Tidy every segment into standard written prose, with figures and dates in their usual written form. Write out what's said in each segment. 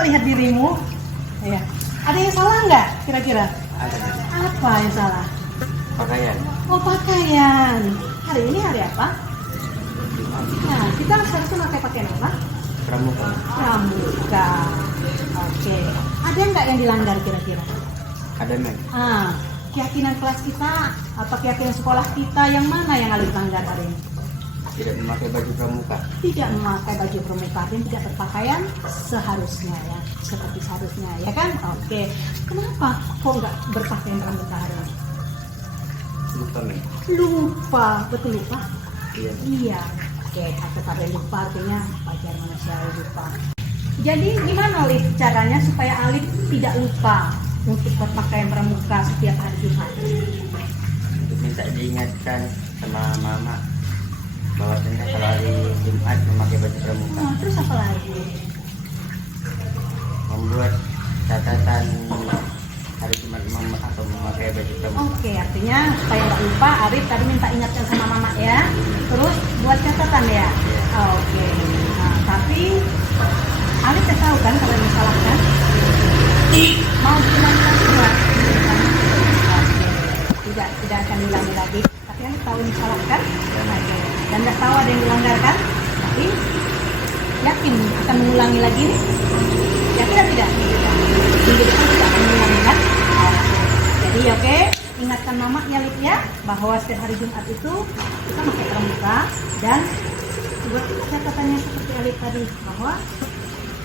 Coba lihat dirimu. Ya. Ada yang salah nggak kira-kira? Ada. Apa yang salah? Pakaian. Oh, pakaian. Hari ini hari apa? Nah, kita seharusnya pakai pakaian apa? Pramuka. Pramuka. Oke. Ada nggak yang dilanggar kira-kira? Ada men. Keyakinan kelas kita atau keyakinan sekolah kita yang mana yang harus dilanggar hari ini? Tidak memakai baju pramuka. Tidak memakai baju pramuka dan tidak berpakaian seharusnya ya, seperti seharusnya ya kan? Oke. Kenapa kok nggak berpakaian pramuka hari ini? Lupa men. Lupa, betul lupa? Iya. Iya. Oke, atau pada lupa artinya wajar manusia lupa. Jadi gimana Alif caranya supaya Alif tidak lupa untuk berpakaian pramuka setiap hari Jumat? Untuk minta diingatkan sama mama bahwasanya kalau hari Jumat memakai baju pramuka. Terus apa lagi? Membuat catatan hari Jumat atau memakai baju pramuka. Oke, artinya supaya nggak lupa, Arif tadi minta ingatkan sama mama ya. Terus buat catatan ya. Oke. Nah, tapi Arif udah tahu kan kalau misalkan mau gimana buat. Oke. Tidak akan diulangi lagi. Tapi Arif tahu misalkan. Oke. Dan nggak tahu ada yang dilanggar kan? Tapi yakin akan mengulangi lagi nih? Yakin atau tidak? Minggu depan tidak akan mengulangi kan? Jadi oke, ingatkan mama ya Lip ya, bahwa setiap hari Jumat itu kita pakai pramuka dan buat catatannya seperti Alif tadi bahwa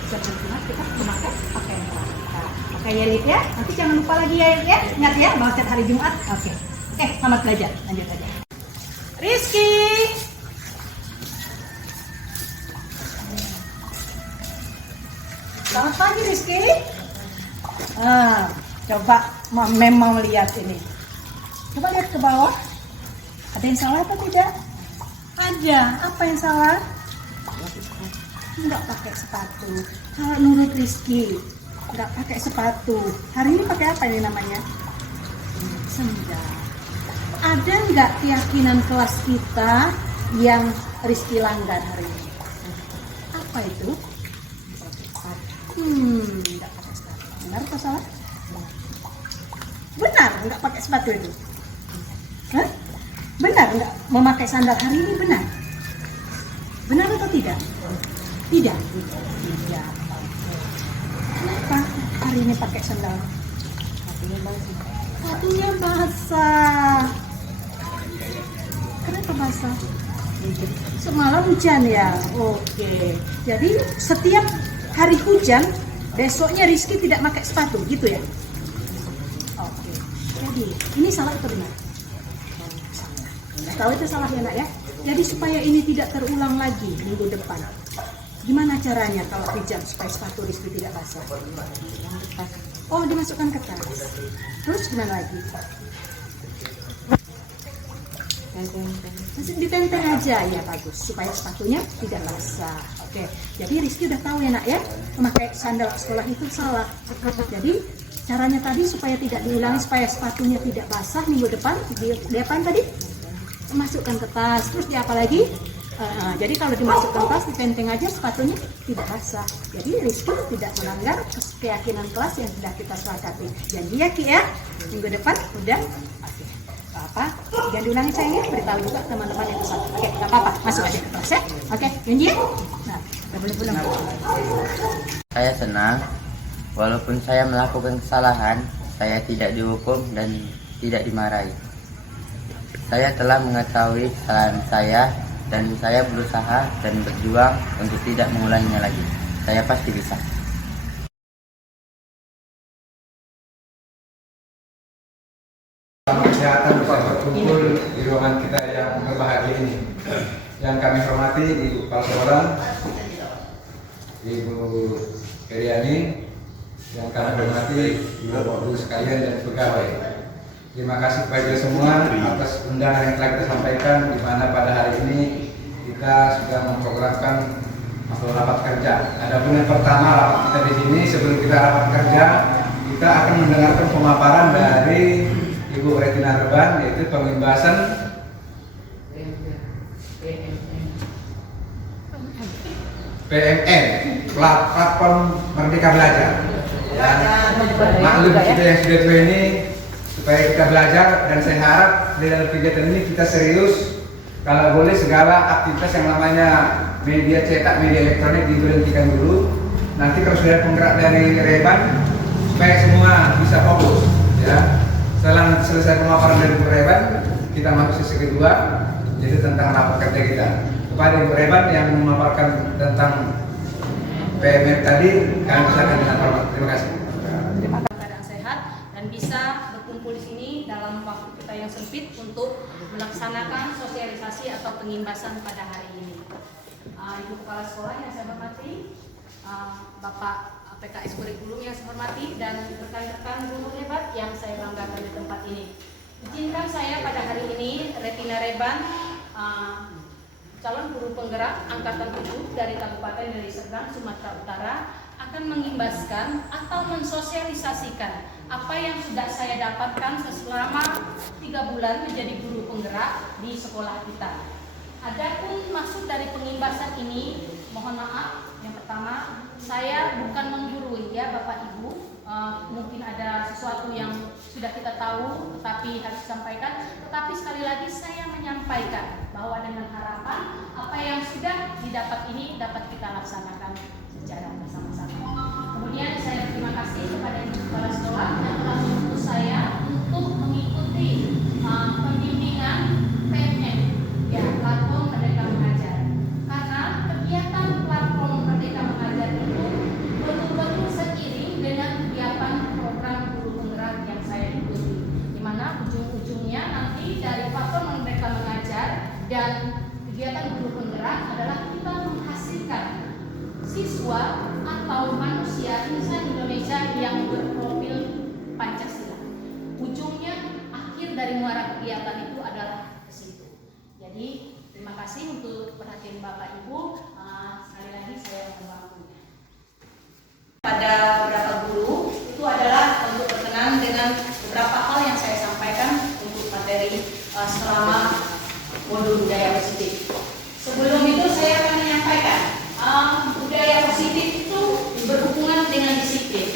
setiap hari Jumat kita memakai pakaian pramuka. Oke ya Lip ya, nanti jangan lupa lagi ya Lip ya, ingat ya bahwa setiap hari Jumat. Oke, selamat belajar, lanjut aja. Rizky. Selamat pagi Rizky. Coba memang melihat ini. Coba lihat ke bawah. Ada yang salah atau tidak? Ada. Apa yang salah? Enggak pakai sepatu. Kalau menurut Rizky, enggak pakai sepatu. Hari ini pakai apa ini namanya? Sendal. Ada enggak keyakinan kelas kita yang Rizky langgar hari ini? Apa itu? Enggak pakai sepatu. Benar atau salah? Benar, enggak pakai sepatu itu. Hah? Benar, enggak memakai sandal hari ini benar? Benar atau tidak? Tidak. Tidak. Kenapa hari ini pakai sandal? Sepatunya basah. Kenapa basah? Semalam hujan ya. Oke. Jadi setiap hari hujan, besoknya Rizky tidak pakai sepatu, gitu ya? Oke. Jadi ini salah atau benar? Tahu itu salah ya nak ya? Jadi supaya ini tidak terulang lagi minggu depan, gimana caranya kalau hujan supaya sepatu Rizky tidak basah? Oh, dimasukkan ke tas. Terus gimana lagi? Ditenteng aja ya, bagus supaya sepatunya tidak basah. Oke, jadi Rizky udah tahu ya nak ya, memakai sandal ke sekolah itu salah. Jadi caranya tadi supaya tidak diulangi, supaya sepatunya tidak basah minggu depan, di apa tadi? Masukkan ke tas. Terus di apa lagi? Jadi kalau dimasukkan tas, ditenteng aja sepatunya tidak basah. Jadi Rizky tidak melanggar keyakinan kelas yang sudah kita sepakati. Janji ya Ki ya, minggu depan udah. Oke. Apa? Jangan diulangi sayangnya, beritahu juga teman-teman yang kesal. Oke, nggak apa-apa, masuk aja ke kelas ya. Oke, janji ya. Nah, udah boleh pulang. Saya senang, walaupun saya melakukan kesalahan, saya tidak dihukum dan tidak dimarahi. Saya telah mengetahui kesalahan saya dan saya berusaha dan berjuang untuk tidak mengulanginya lagi. Saya pasti bisa. Kesehatan bisa berkumpul di ruangan kita yang berbahagia ini. Yang kami hormati Ibu Kepala Sekolah, Ibu Periani, yang kami hormati Ibu sekalian dan pegawai. Terima kasih kepada semua atas undangan yang telah kita sampaikan, di mana pada hari ini kita sudah memprogramkan masalah rapat kerja. Adapun yang pertama rapat kita di sini, sebelum kita rapat kerja, kita akan mendengarkan pemaparan dari Ibu Retina Reban, yaitu pembebasan PMN platform Merdeka Belajar. Ya, maklum kita yang sudah tua ini supaya kita belajar, dan saya harap di dalam kegiatan ini kita serius. Kalau boleh segala aktivitas yang namanya media cetak, media elektronik diberhentikan dulu. Nanti kalau sudah penggerak dari Reban, supaya semua bisa fokus. Ya, setelah selesai pemaparan dari Bu Reban, kita masuk sesi kedua, yaitu tentang rapat kerja kita. Kepada Ibu Reban yang memaparkan tentang PMR tadi, kami silakan dengan hormat. Terima kasih. Terima kasih. Keadaan sehat dan bisa berkumpul di sini dalam waktu kita yang sempit untuk melaksanakan sosialisasi atau pengimbasan pada hari ini. Ibu Kepala Sekolah yang saya hormati, Bapak PKS Kurikulum yang saya hormati, dan rekan-rekan guru hebat yang saya banggakan di tempat ini. Izinkan saya pada hari ini, Retina Reban, calon guru penggerak Angkatan 7 dari Kabupaten Deli Serdang, Sumatera Utara, akan mengimbaskan atau mensosialisasikan apa yang sudah saya dapatkan selama 3 bulan menjadi guru penggerak di sekolah kita. Adapun maksud dari pengimbasan ini, mohon maaf, yang pertama, saya bukan menggurui ya Bapak Ibu. Mungkin ada sesuatu yang sudah kita tahu tetapi harus disampaikan, tetapi sekali lagi saya menyampaikan bahwa dengan harapan apa yang sudah didapat ini dapat kita laksanakan secara bersama-sama. Kemudian saya berterima kasih kepada Ibu Kepala Sekolah yang telah mengutus saya untuk mengikuti pembimbingan PMM, ya, platform Merdeka Mengajar. Karena kegiatan platform Merdeka Mengajar itu betul-betul seiring dengan kegiatan program guru penggerak yang saya ikuti, di mana ujung-ujungnya nanti dari platform Merdeka Mengajar dan kegiatan guru penggerak adalah kita menghasilkan siswa atau manusia insan Indonesia yang berprofil Pancasila. Ujungnya akhir dari muara kegiatan itu adalah ke situ. Jadi terima kasih untuk perhatian Bapak Ibu. Sekali lagi saya mohon waktunya. Pada beberapa guru itu adalah untuk berkenan dengan beberapa hal yang saya sampaikan untuk materi selama modul budaya positif. Sebelum itu saya akan menyampaikan budaya positif itu berhubungan dengan disiplin.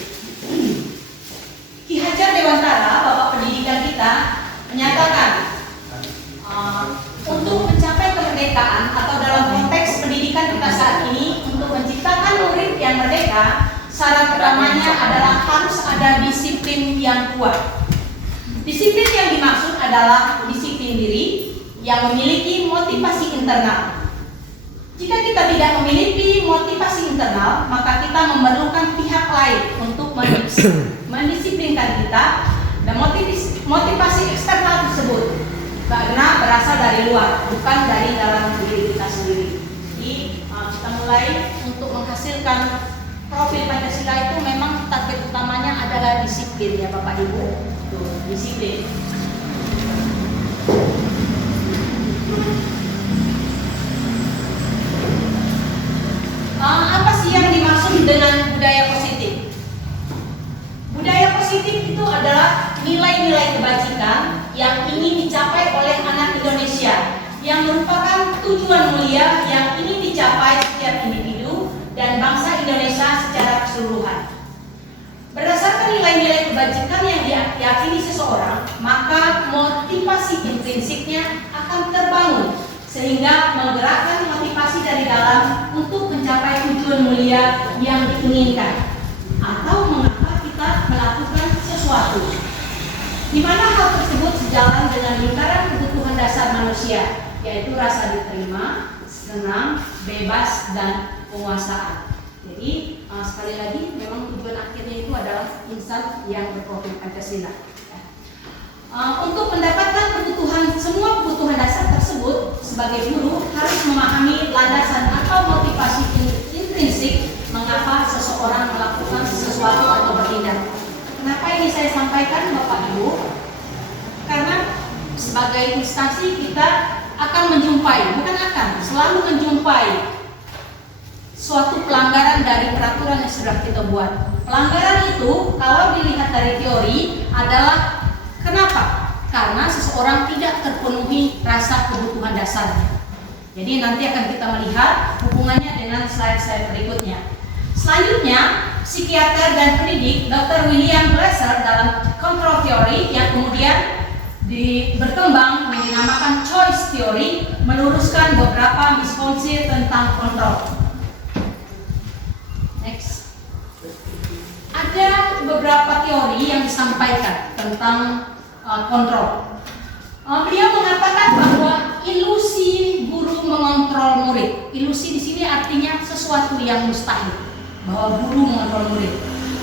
Ki Hajar Dewantara, Bapak Pendidikan kita, menyatakan untuk mencapai kemerdekaan atau dalam konteks pendidikan kita saat ini, untuk menciptakan murid yang merdeka, syarat pertamanya adalah harus ada disiplin yang kuat. Disiplin yang dimaksud adalah disiplin diri yang memiliki motivasi internal. Jika kita tidak memiliki motivasi internal, maka kita memerlukan pihak lain untuk mendisiplinkan kita, dan motivasi eksternal tersebut karena berasal dari luar, bukan dari dalam diri kita sendiri. Jadi kita mulai untuk menghasilkan profil Pancasila itu memang target utamanya adalah disiplin ya Bapak Ibu. Tuh, disiplin. Apa sih yang dimaksud dengan budaya positif? Budaya positif itu adalah nilai-nilai kebajikan yang ingin dicapai oleh anak Indonesia, yang merupakan tujuan mulia yang ingin dicapai setiap individu dan bangsa Indonesia secara keseluruhan. Berdasarkan nilai-nilai kebajikan yang diyakini seseorang, maka motivasi intrinsipnya akan terbangun sehingga menggerakkan motivasi dari dalam untuk mencapai tujuan mulia yang diinginkan, atau mengapa kita melakukan sesuatu, di mana hal tersebut sejalan dengan lingkaran kebutuhan dasar manusia, yaitu rasa diterima, senang, bebas, dan penguasaan. Jadi sekali lagi memang tujuan akhirnya itu adalah insan yang berprofil Pancasila. Untuk mendapatkan semua kebutuhan dasar tersebut, sebagai guru harus memahami landasan atau motivasi intrinsik mengapa seseorang melakukan sesuatu atau bertindak. Kenapa ini saya sampaikan Bapak Ibu? Karena sebagai instansi kita akan menjumpai, bukan akan, selalu menjumpai suatu pelanggaran dari peraturan yang sudah kita buat. Pelanggaran itu kalau dilihat dari teori adalah kenapa? Karena seseorang tidak terpenuhi rasa kebutuhan dasarnya. Jadi nanti akan kita melihat hubungannya dengan slide-slide berikutnya. Selanjutnya, psikiater dan pendidik Dr. William Glasser dalam control theory yang kemudian berkembang yang dinamakan choice theory meluruskan beberapa miskonsepsi tentang kontrol. Next. Ada beberapa teori yang disampaikan tentang kontrol. Beliau mengatakan bahwa ilusi guru mengontrol murid. Ilusi di sini artinya sesuatu yang mustahil, bahwa guru mengontrol murid.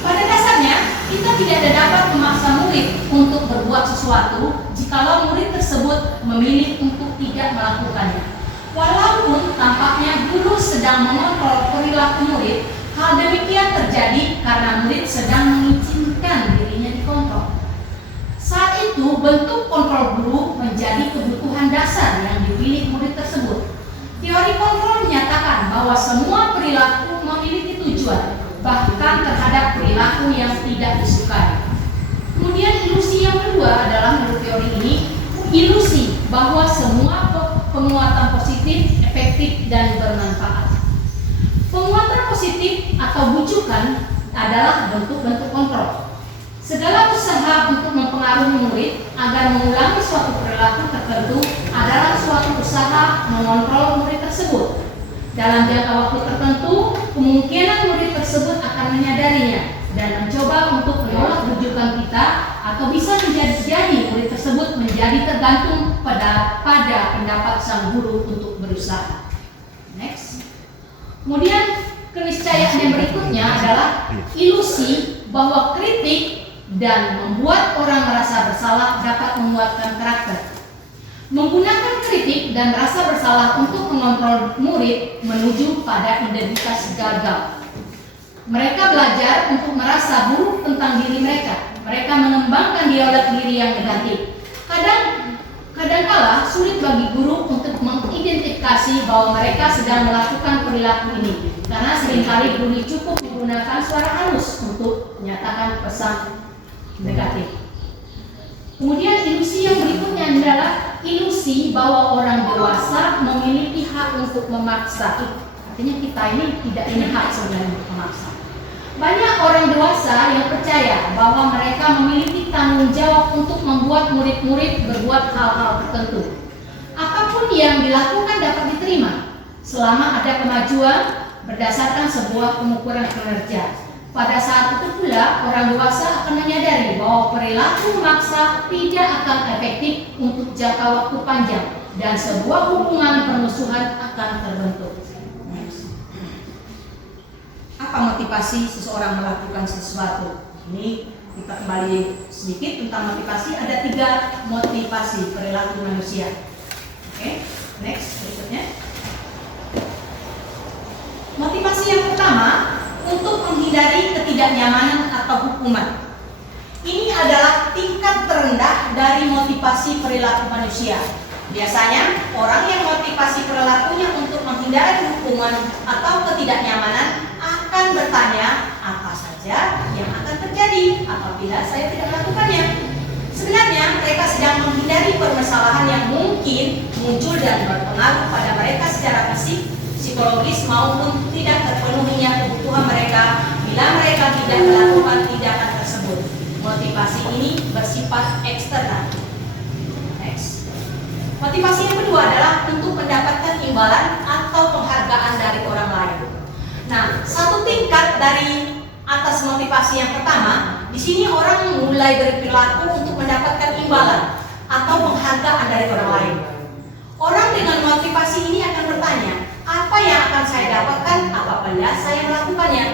Pada dasarnya, kita tidak dapat memaksa murid untuk berbuat sesuatu jikalau murid tersebut memilih untuk tidak melakukannya. Walaupun tampaknya guru sedang mengontrol perilaku murid, hal demikian terjadi karena murid sedang mengizinkan dirinya dikontrol. Saat itu, bentuk kontrol guru menjadi kebutuhan dasar yang dipilih murid tersebut. Teori kontrol menyatakan bahwa semua perilaku memiliki tujuan, bahkan terhadap perilaku yang tidak disukai. Kemudian ilusi yang kedua adalah menurut teori ini, ilusi bahwa semua penguatan positif, efektif, dan bermanfaat. Penguatan positif atau bujukan adalah bentuk-bentuk kontrol. Segala usaha untuk mempengaruhi murid agar mengulangi suatu perilaku tertentu adalah suatu usaha mengontrol murid tersebut. Dalam jangka waktu tertentu, kemungkinan murid tersebut akan menyadarinya dan mencoba untuk menolak bujukan kita, atau bisa menjadi murid tersebut menjadi tergantung pada pendapat sang guru untuk berusaha. Next. Kemudian keniscayaan yang berikutnya adalah ilusi bahwa kritik dan membuat orang merasa bersalah dapat menguatkan karakter. Menggunakan kritik dan rasa bersalah untuk mengontrol murid menuju pada identitas gagal. Mereka belajar untuk merasa buruk tentang diri mereka. Mereka mengembangkan dialog diri yang negatif. Kadangkala sulit bagi guru untuk mengidentifikasi bahwa mereka sedang melakukan perilaku ini, karena seringkali guru cukup menggunakan suara halus untuk menyatakan pesan negatif. Kemudian ilusi yang berikutnya adalah ilusi bahwa orang dewasa memiliki hak untuk memaksa. Artinya kita ini tidak punya hak sebenarnya untuk memaksa. Banyak orang dewasa yang percaya bahwa mereka memiliki tanggung jawab untuk membuat murid-murid berbuat hal-hal tertentu. Apapun yang dilakukan dapat diterima selama ada kemajuan berdasarkan sebuah pengukuran kinerja. Pada saat itu pula, orang dewasa akan menyadari bahwa perilaku memaksa tidak akan efektif untuk jangka waktu panjang dan sebuah hubungan permusuhan akan terbentuk. Apa motivasi seseorang melakukan sesuatu? Ini kita kembali sedikit tentang motivasi. Ada 3 motivasi perilaku manusia. Oke, next berikutnya. Motivasi yang pertama, untuk menghindari ketidaknyamanan atau hukuman. Ini adalah tingkat terendah dari motivasi perilaku manusia. Biasanya, orang yang motivasi perilakunya untuk menghindari hukuman atau ketidaknyamanan akan bertanya, apa saja yang akan terjadi apabila saya tidak melakukannya. Sebenarnya, mereka sedang menghindari permasalahan yang mungkin muncul dan berpengaruh pada mereka secara fisik, psikologis maupun tidak terpenuhinya kebutuhan mereka bila mereka tidak melakukan tindakan tersebut. Motivasi ini bersifat eksternal. Next. Motivasi yang kedua adalah untuk mendapatkan imbalan atau penghargaan dari orang lain. Nah, satu tingkat dari atas motivasi yang pertama, di sini orang mulai berperilaku untuk mendapatkan imbalan atau penghargaan dari orang lain. Orang dengan motivasi ini akan bertanya, apa yang akan saya dapatkan apabila saya melakukannya?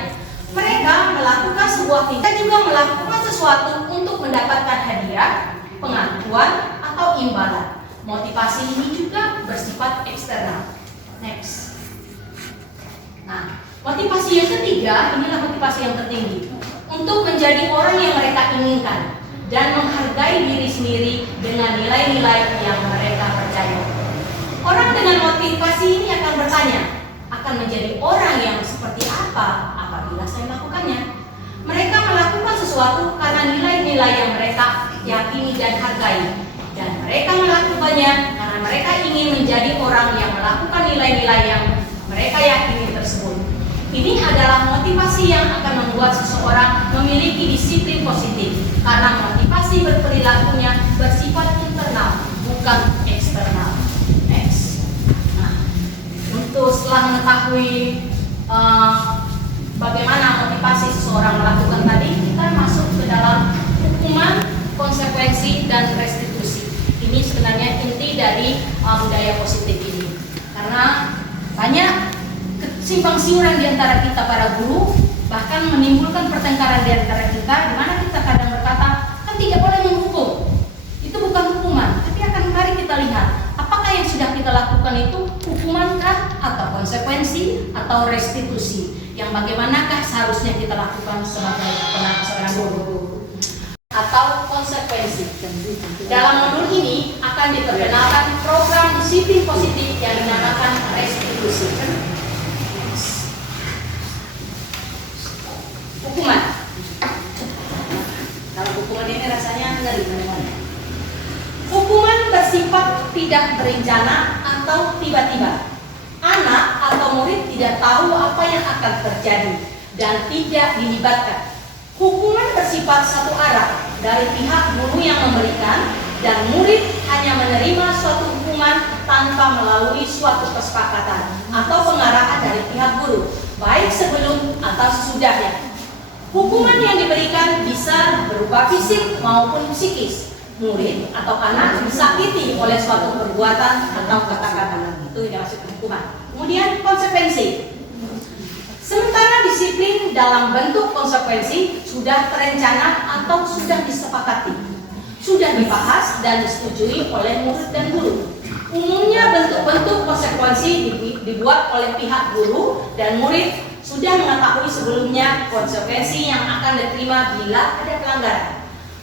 Mereka melakukan sebuah tindakan, juga melakukan sesuatu untuk mendapatkan hadiah, pengakuan, atau imbalan. Motivasi ini juga bersifat eksternal. Next. Nah, motivasi yang ketiga, inilah motivasi yang tertinggi. Untuk menjadi orang yang mereka inginkan dan menghargai diri sendiri dengan nilai-nilai yang mereka percaya. Orang dengan motivasi ini akan bertanya, akan menjadi orang yang seperti apa apabila saya melakukannya? Mereka melakukan sesuatu karena nilai-nilai yang mereka yakini dan hargai. Dan mereka melakukannya karena mereka ingin menjadi orang yang melakukan nilai-nilai yang mereka yakini tersebut. Ini adalah motivasi yang akan membuat seseorang memiliki disiplin positif, karena motivasi berperilakunya bersifat internal, bukan eksternal. Next. Nah, untuk setelah mengetahui bagaimana motivasi seseorang melakukan tadi, kita masuk ke dalam hukuman, konsekuensi, dan restitusi. Ini sebenarnya inti dari budaya positif ini, karena banyak simpang siuran di antara kita para guru, bahkan menimbulkan pertengkaran di antara kita, di mana kita kadang berkata, kan tidak boleh menghukum, itu bukan hukuman. Tapi akan mari kita lihat, apakah yang sudah kita lakukan itu hukumankah, atau konsekuensi, atau restitusi, yang bagaimanakah seharusnya kita lakukan sebagai seorang guru, atau konsekuensi. Dalam modul ini akan diperkenalkan program disiplin positif yang dinamakan restitusi. Hukuman. Kalau hukuman ini rasanya ngeri teman-teman. Hukuman bersifat tidak berencana atau tiba-tiba. Anak atau murid tidak tahu apa yang akan terjadi dan tidak dilibatkan. Hukuman bersifat satu arah dari pihak guru yang memberikan, dan murid hanya menerima suatu hukuman tanpa melalui suatu kesepakatan atau pengarahan dari pihak guru, baik sebelum atau sesudahnya. Hukuman yang diberikan bisa berupa fisik maupun psikis. Murid atau anak disakiti oleh suatu perbuatan atau kata-kata, itu yang dimaksud hukuman. Kemudian konsekuensi. Sementara disiplin dalam bentuk konsekuensi sudah terencana atau sudah disepakati, sudah dibahas dan disetujui oleh murid dan guru. Umumnya bentuk-bentuk konsekuensi dibuat oleh pihak guru, dan murid sudah mengetahui sebelumnya konsekuensi yang akan diterima bila ada pelanggaran.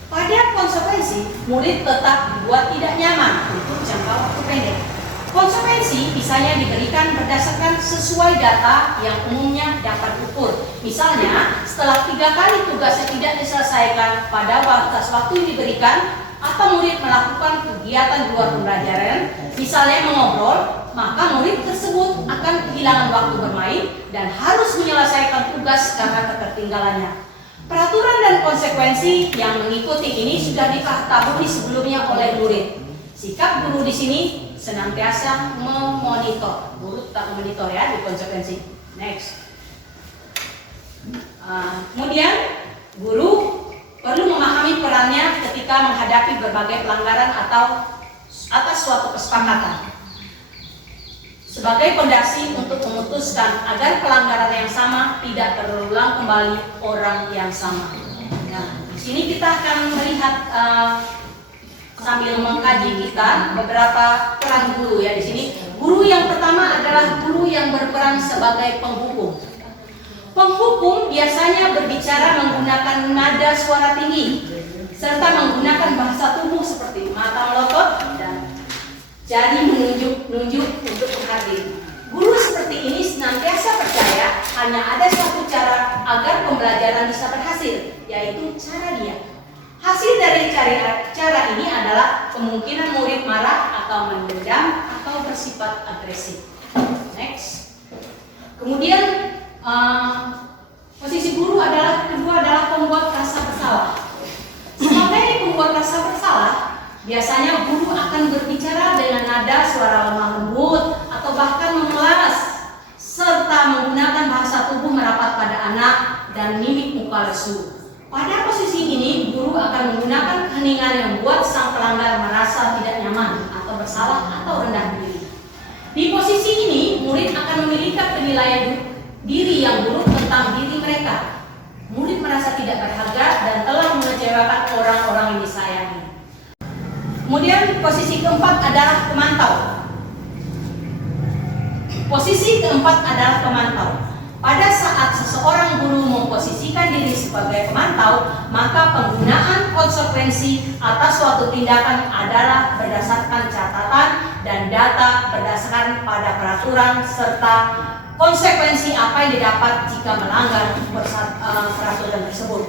Pada konsekuensi, murid tetap dibuat tidak nyaman untuk jangka waktu pendek. Konsekuensi misalnya diberikan berdasarkan sesuai data yang umumnya dapat diukur. Misalnya, setelah 3 kali tugasnya tidak diselesaikan pada batas waktu yang diberikan, atau murid melakukan kegiatan di luar pembelajaran, misalnya mengobrol, maka murid tersebut akan kehilangan waktu bermain dan harus menyelesaikan tugas karena ketertinggalannya. Peraturan dan konsekuensi yang mengikuti ini sudah diketahui sebelumnya oleh murid. Sikap guru di sini senantiasa memonitor. Guru tetap memonitor ya di konsekuensi. Next. Kemudian guru perlu memahami perannya ketika menghadapi berbagai pelanggaran atau atas suatu kesepakatan, sebagai fondasi untuk memutuskan agar pelanggaran yang sama tidak terulang kembali orang yang sama. Nah, di sini kita akan melihat sambil mengkaji kita beberapa peran guru ya di sini. Guru yang pertama adalah guru yang berperan sebagai penghukum. Penghukum biasanya berbicara menggunakan nada suara tinggi serta menggunakan bahasa tubuh seperti mata melotot dan jari menunjuk-nunjuk untuk menghadir. Guru seperti ini senantiasa percaya hanya ada satu cara agar pembelajaran bisa berhasil, yaitu cara dia. Hasil dari cara ini adalah kemungkinan murid marah atau mendendam atau bersifat agresif. Next. Kemudian posisi guru kedua adalah pembuat rasa bersalah. Sebagai pembuat rasa bersalah, biasanya guru akan berbicara dengan nada suara lemah lembut atau bahkan memelas, serta menggunakan bahasa tubuh merapat pada anak dan mimik muka lesu. Pada posisi ini, guru akan menggunakan keheningan yang membuat sang pelanggar merasa tidak nyaman atau bersalah atau rendah diri. Di posisi ini, murid akan memiliki penilaian diri yang buruk tentang diri mereka. Murid merasa tidak berharga dan telah mengecewakan orang-orang yang disayangi. Kemudian posisi keempat adalah pemantau. Posisi keempat adalah pemantau. Pada saat seseorang guru memposisikan diri sebagai pemantau, maka penggunaan konsekuensi atas suatu tindakan adalah berdasarkan catatan dan data berdasarkan pada peraturan serta konsekuensi apa yang didapat jika melanggar peraturan tersebut.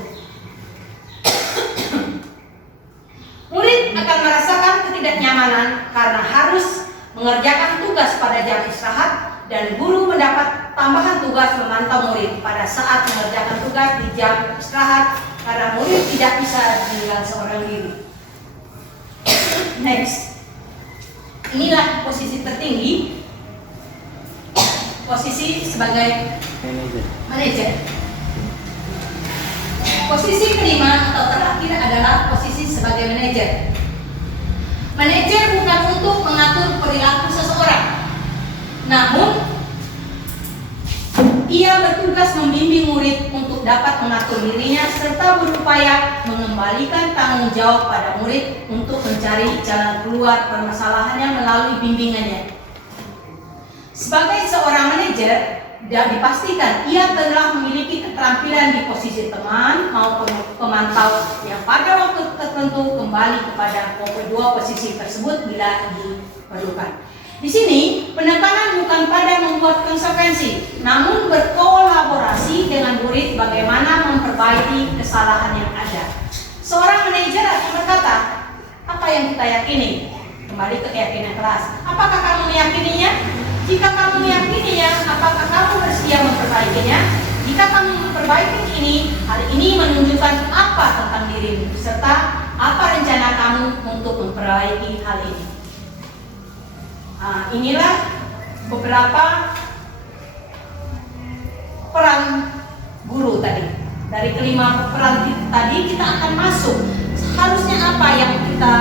Murid akan merasakan ketidaknyamanan karena harus mengerjakan tugas pada jam istirahat, dan guru mendapat tambahan tugas memantau murid pada saat mengerjakan tugas di jam istirahat karena murid tidak bisa tinggal seorang diri. Next, inilah posisi tertinggi, posisi sebagai manajer. Posisi kelima atau terakhir adalah posisi sebagai manajer. Manajer bukan untuk mengatur perilaku seseorang, namun ia bertugas membimbing murid untuk dapat mengatur dirinya serta berupaya mengembalikan tanggung jawab pada murid untuk mencari jalan keluar permasalahannya melalui bimbingannya. Sebagai seorang manajer, dipastikan ia telah memiliki keterampilan di posisi teman maupun pemantau yang pada waktu tertentu kembali kepada kedua posisi tersebut bila diperlukan. Di sini, penekanan bukan pada membuat konsekuensi, namun berkolaborasi dengan murid bagaimana memperbaiki kesalahan yang ada. Seorang manajer akan berkata, apa yang kita yakini? Kembali ke keyakinan kelas. Apakah kamu meyakininya? Jika kamu meyakininya, apakah kamu bersedia memperbaikinya? Jika kamu memperbaiki ini, hal ini menunjukkan apa tentang dirimu, serta apa rencana kamu untuk memperbaiki hal ini. Nah, inilah beberapa peran guru tadi. Dari kelima peran tadi kita akan masuk. Harusnya apa yang kita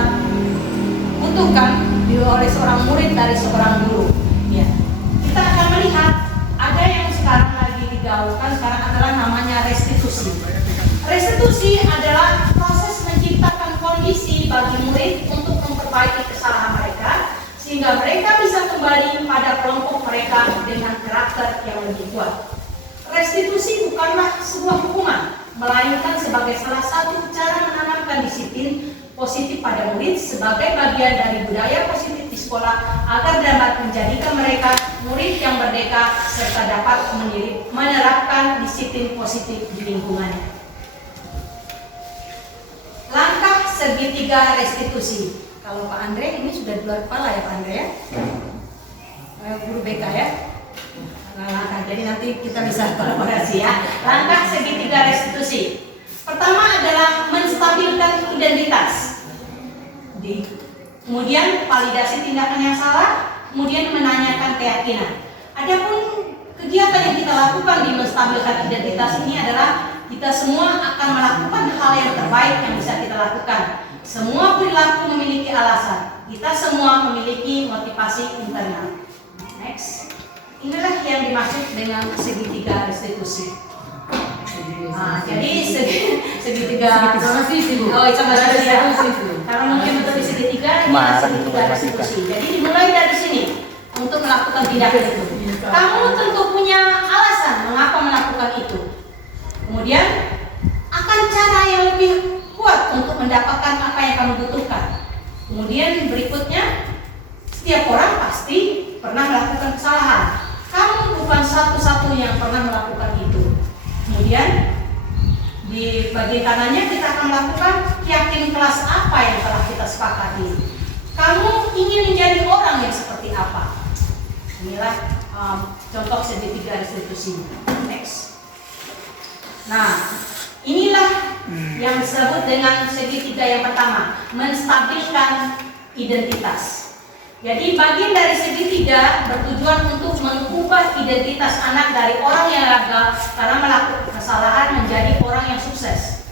butuhkan oleh seorang murid dari seorang guru. Ya. Kita akan melihat ada yang sekarang lagi digaungkan sekarang adalah namanya restitusi. Restitusi adalah proses menciptakan kondisi bagi murid untuk memperbaiki kesalahan mereka, sehingga mereka bisa kembali pada kelompok mereka dengan karakter yang lebih kuat. Restitusi bukanlah sebuah hukuman, melainkan sebagai salah satu cara menanamkan disiplin positif pada murid sebagai bagian dari budaya positif di sekolah agar dapat menjadikan mereka murid yang merdeka serta dapat menerapkan disiplin positif di lingkungannya. Langkah segitiga restitusi. Kalau Pak Andre ini sudah di luar kepala ya Pak Andre ya, guru BK ya. Langkah, jadi nanti kita bisa kolaborasi ya. Langkah segitiga restitusi. Pertama adalah menstabilkan identitas. Kemudian validasi tindakan yang salah, kemudian menanyakan keyakinan. Adapun kegiatan yang kita lakukan di menstabilkan identitas ini adalah kita semua akan melakukan hal yang terbaik yang bisa kita lakukan. Semua perilaku memiliki alasan. Kita semua memiliki motivasi internal. Next. Inilah yang dimaksud dengan segitiga restitusi. Jadi segitiga ya. Karena mungkin untuk di segitiga ini segitiga restitusi. Jadi dimulai dari sini untuk melakukan tindakan itu. Kamu tentu punya alasan mengapa melakukan itu. Kemudian akan cara yang lebih kuat untuk mendapatkan apa yang kamu butuhkan. Kemudian berikutnya, setiap orang pasti pernah melakukan kesalahan. Kamu bukan satu-satunya yang pernah melakukan itu. Kemudian di bagian kanannya kita akan melakukan yakin kelas apa yang telah kita sepakati. Kamu ingin menjadi orang yang seperti apa? Inilah contoh segitiga restitusi. Next. Nah, inilah yang disebut dengan segitiga yang pertama, menstabilkan identitas. Jadi bagian dari segitiga bertujuan untuk mengubah identitas anak dari orang yang gagal karena melakukan kesalahan menjadi orang yang sukses.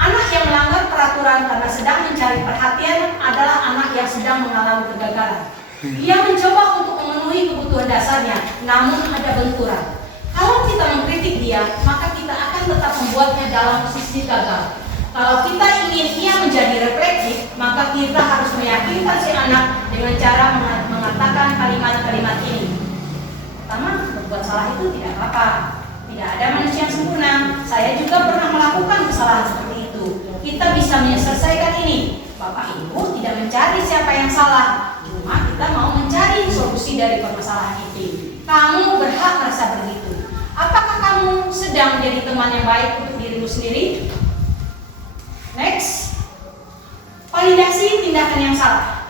Anak yang melanggar peraturan karena sedang mencari perhatian adalah anak yang sedang mengalami kegagalan. Ia mencoba untuk memenuhi kebutuhan dasarnya, namun ada benturan. Kalau kita mengkritik dia, maka kita akan tetap membuatnya dalam posisi gagal. Kalau kita ingin ia menjadi refleksif, maka kita harus meyakinkan si anak dengan cara mengatakan kalimat-kalimat ini. Pertama, berbuat salah itu tidak apa-apa. Tidak ada manusia yang sempurna. Saya juga pernah melakukan kesalahan seperti itu. Kita bisa menyelesaikan ini. Bapak Ibu tidak mencari siapa yang salah, cuma kita mau mencari solusi dari permasalahan itu. Kamu berhak merasa begitu. Apakah kamu sedang menjadi teman yang baik untuk dirimu sendiri? Next, validasi tindakan yang salah.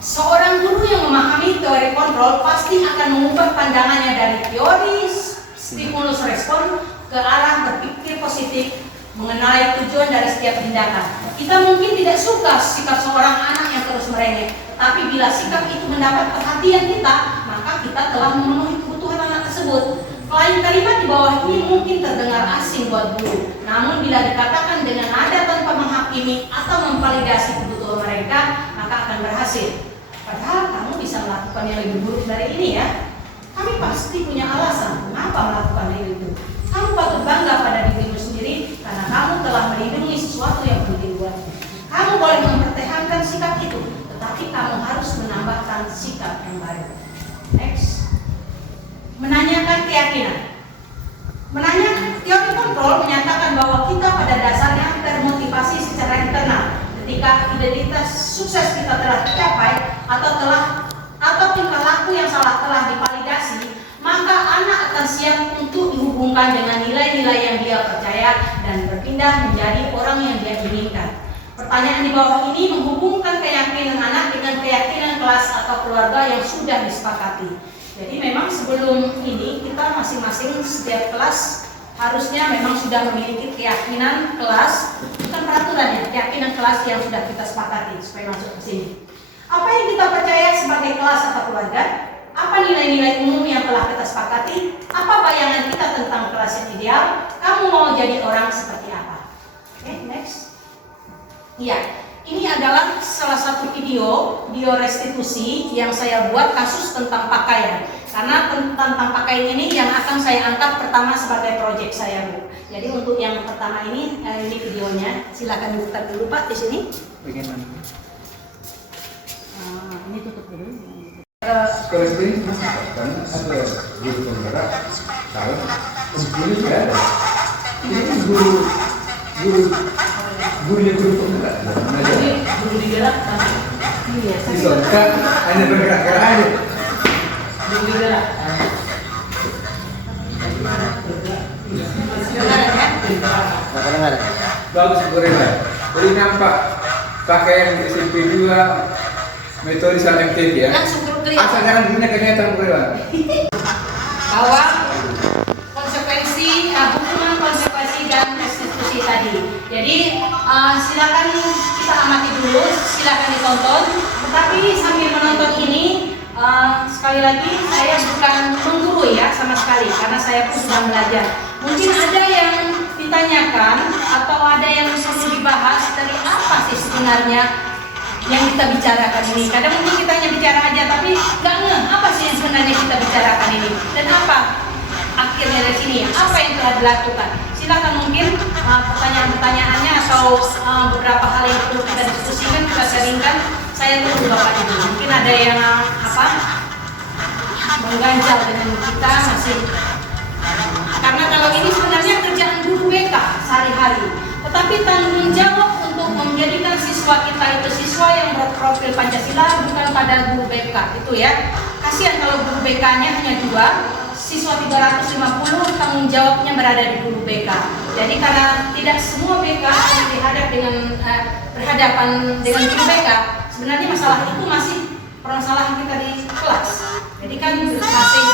Seorang guru yang memahami teori kontrol pasti akan mengubah pandangannya dari teori stimulus respon ke arah berpikir positif mengenai tujuan dari setiap tindakan. Kita mungkin tidak suka sikap seorang anak yang terus merengek, tetapi bila sikap itu mendapat perhatian kita, maka kita telah memenuhi kebutuhan anak tersebut. Klien kalimat di bawah ini mungkin terdengar asing buat guru, namun bila dikatakan dengan nada tanpa menghakimi atau memvalidasi kebutuhan mereka, maka akan berhasil. Padahal kamu bisa melakukan yang lebih buruk dari ini ya. Kami pasti punya alasan mengapa melakukan itu. Kamu patut bangga pada dirimu sendiri karena kamu telah melindungi sesuatu yang penting buatmu. Kamu boleh mempertahankan sikap itu, tetapi kamu harus menambahkan sikap yang baru. Next. Menanyakan keyakinan. Menanyakan teori kontrol menyatakan bahwa kita pada dasarnya termotivasi secara internal. Ketika identitas sukses kita telah tercapai atau tingkah laku yang salah telah divalidasi, maka anak akan siap untuk dihubungkan dengan nilai-nilai yang dia percaya dan berpindah menjadi orang yang dia inginkan. Pertanyaan di bawah ini menghubungkan keyakinan anak dengan keyakinan kelas atau keluarga yang sudah disepakati. Jadi memang sebelum ini kita masing-masing setiap kelas harusnya memang sudah memiliki keyakinan kelas, bukan peraturan ya, keyakinan kelas yang sudah kita sepakati supaya masuk ke sini. Apa yang kita percaya sebagai kelas atau keluarga? Apa nilai-nilai umum yang telah kita sepakati? Apa bayangan kita tentang kelas yang ideal? Kamu mau jadi orang seperti apa? Oke, next. Iya, ini adalah salah satu video restitusi yang saya buat kasus tentang pakaian. Karena tentang pakaian ini yang akan saya angkat pertama sebagai proyek saya, Bu. Jadi untuk yang pertama ini videonya. Silakan diputar dulu Pak di sini. Bagaimana? Ini tutup dulu. Kalau ini karena ada guru penggerak, kalau guru juga ada. Ini guru penggerak. Jadi guru digerak kan? Iya. Disonkan hanya bergerak-gerak aja. Guru digerak. Kadang-kadang. Bagus Gorilla. Jadi nampak pakaian SMP 2 metode saling take ya. Langsung kelihatan. Asal jangan punya kenyataan Gorilla. Bahwa konsekuensi, hukuman konsekuensi dan restitusi tadi. Jadi silakan kita amati dulu, silakan ditonton. Tetapi sambil menonton ini, sekali lagi saya bukan menggurui ya sama sekali, karena saya pun sedang belajar. Mungkin ada yang ditanyakan atau ada yang perlu dibahas dari apa sih sebenarnya yang kita bicarakan ini. Kadang mungkin kita hanya bicara aja, tapi nggak ngeh apa sih yang sebenarnya kita bicarakan ini dan apa akhirnya dari sini, apa yang telah dilakukan. Silakan mungkin pertanyaan-pertanyaannya atau beberapa hal yang perlu kita diskusikan, kita sharingkan. Saya tunggu Bapak Ibu. Mungkin ada yang mengganjal dengan kita masih. Karena kalau ini sebenarnya kerjaan guru BK sehari-hari. Tetapi tanggung jawab untuk menjadikan siswa kita itu siswa yang berprofil Pancasila bukan pada guru BK itu ya. Kasihan kalau guru BK-nya hanya 2, siswa 350 tanggung jawabnya berada di guru BK. Jadi karena tidak semua BK berhadapan dengan guru BK, sebenarnya masalah itu masih permasalahan kita di kelas. Jadi kan masih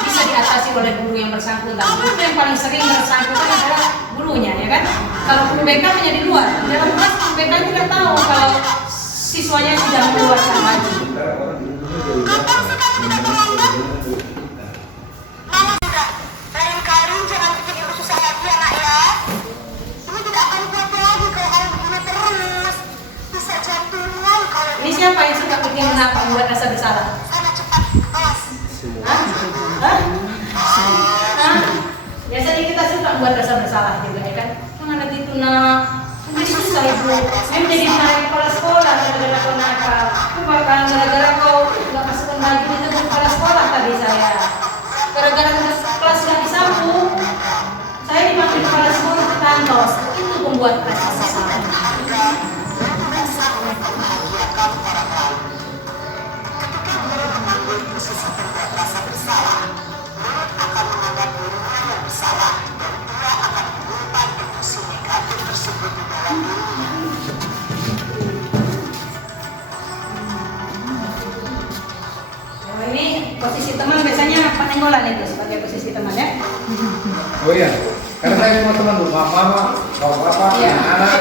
bisa diatasi oleh guru yang bersangkutan. Guru yang paling sering bersangkutan adalah gurunya, ya kan? Kalau guru BK hanya di luar, dalam kelas guru BK tidak tahu kalau siswanya sudah mengeluarkan maju. Ini siapa yang suka bikin kenapa membuat rasa bersalah? Biasanya kita suka membuat rasa bersalah juga, ya kan? Mana gitu nak? Ini susah ibu. Saya menjadi naik kepala sekolah gara-gara kau nakal. Bukan gara-gara kau nggak masukkan baju itu ke kepala sekolah tadi saya. Gara-gara kelas nggak disapu, saya dipanggil kepala sekolah ke kantor. Itu membuat rasa bersalah. senggolan itu sebagai posisi teman ya. Oh iya, karena saya semua teman bu, mama, bapak, Iya. anak.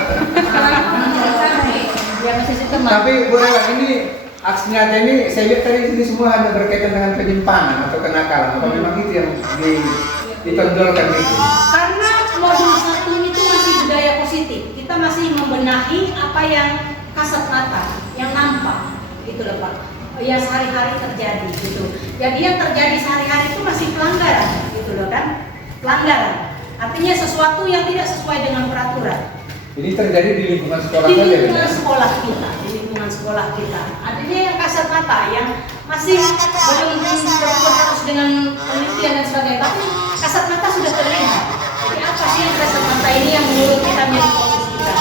Ya posisi teman. Tapi Bu Rela, ini aksinya aja ini saya lihat tadi ini semua hanya berkaitan dengan penyimpangan atau kenakalan. Apa memang itu yang ditonjolkan itu? Karena modul 1 ini tuh masih budaya positif. Kita masih membenahi apa yang kasat mata, yang nampak, gitu loh Pak. Yang sehari-hari terjadi, gitu. Jadi yang terjadi sehari-hari itu masih pelanggaran, gitu loh kan? Pelanggaran. Artinya sesuatu yang tidak sesuai dengan peraturan. Ini terjadi di lingkungan sekolah Di saja, lingkungan kan? sekolah kita, di lingkungan sekolah kita. Artinya yang kasat mata, yang masih belum harus dengan penelitian dan sebagainya, tapi kasat mata sudah terlihat. Jadi apa sih yang kasat mata ini yang menurut kita menjadi fokus kita?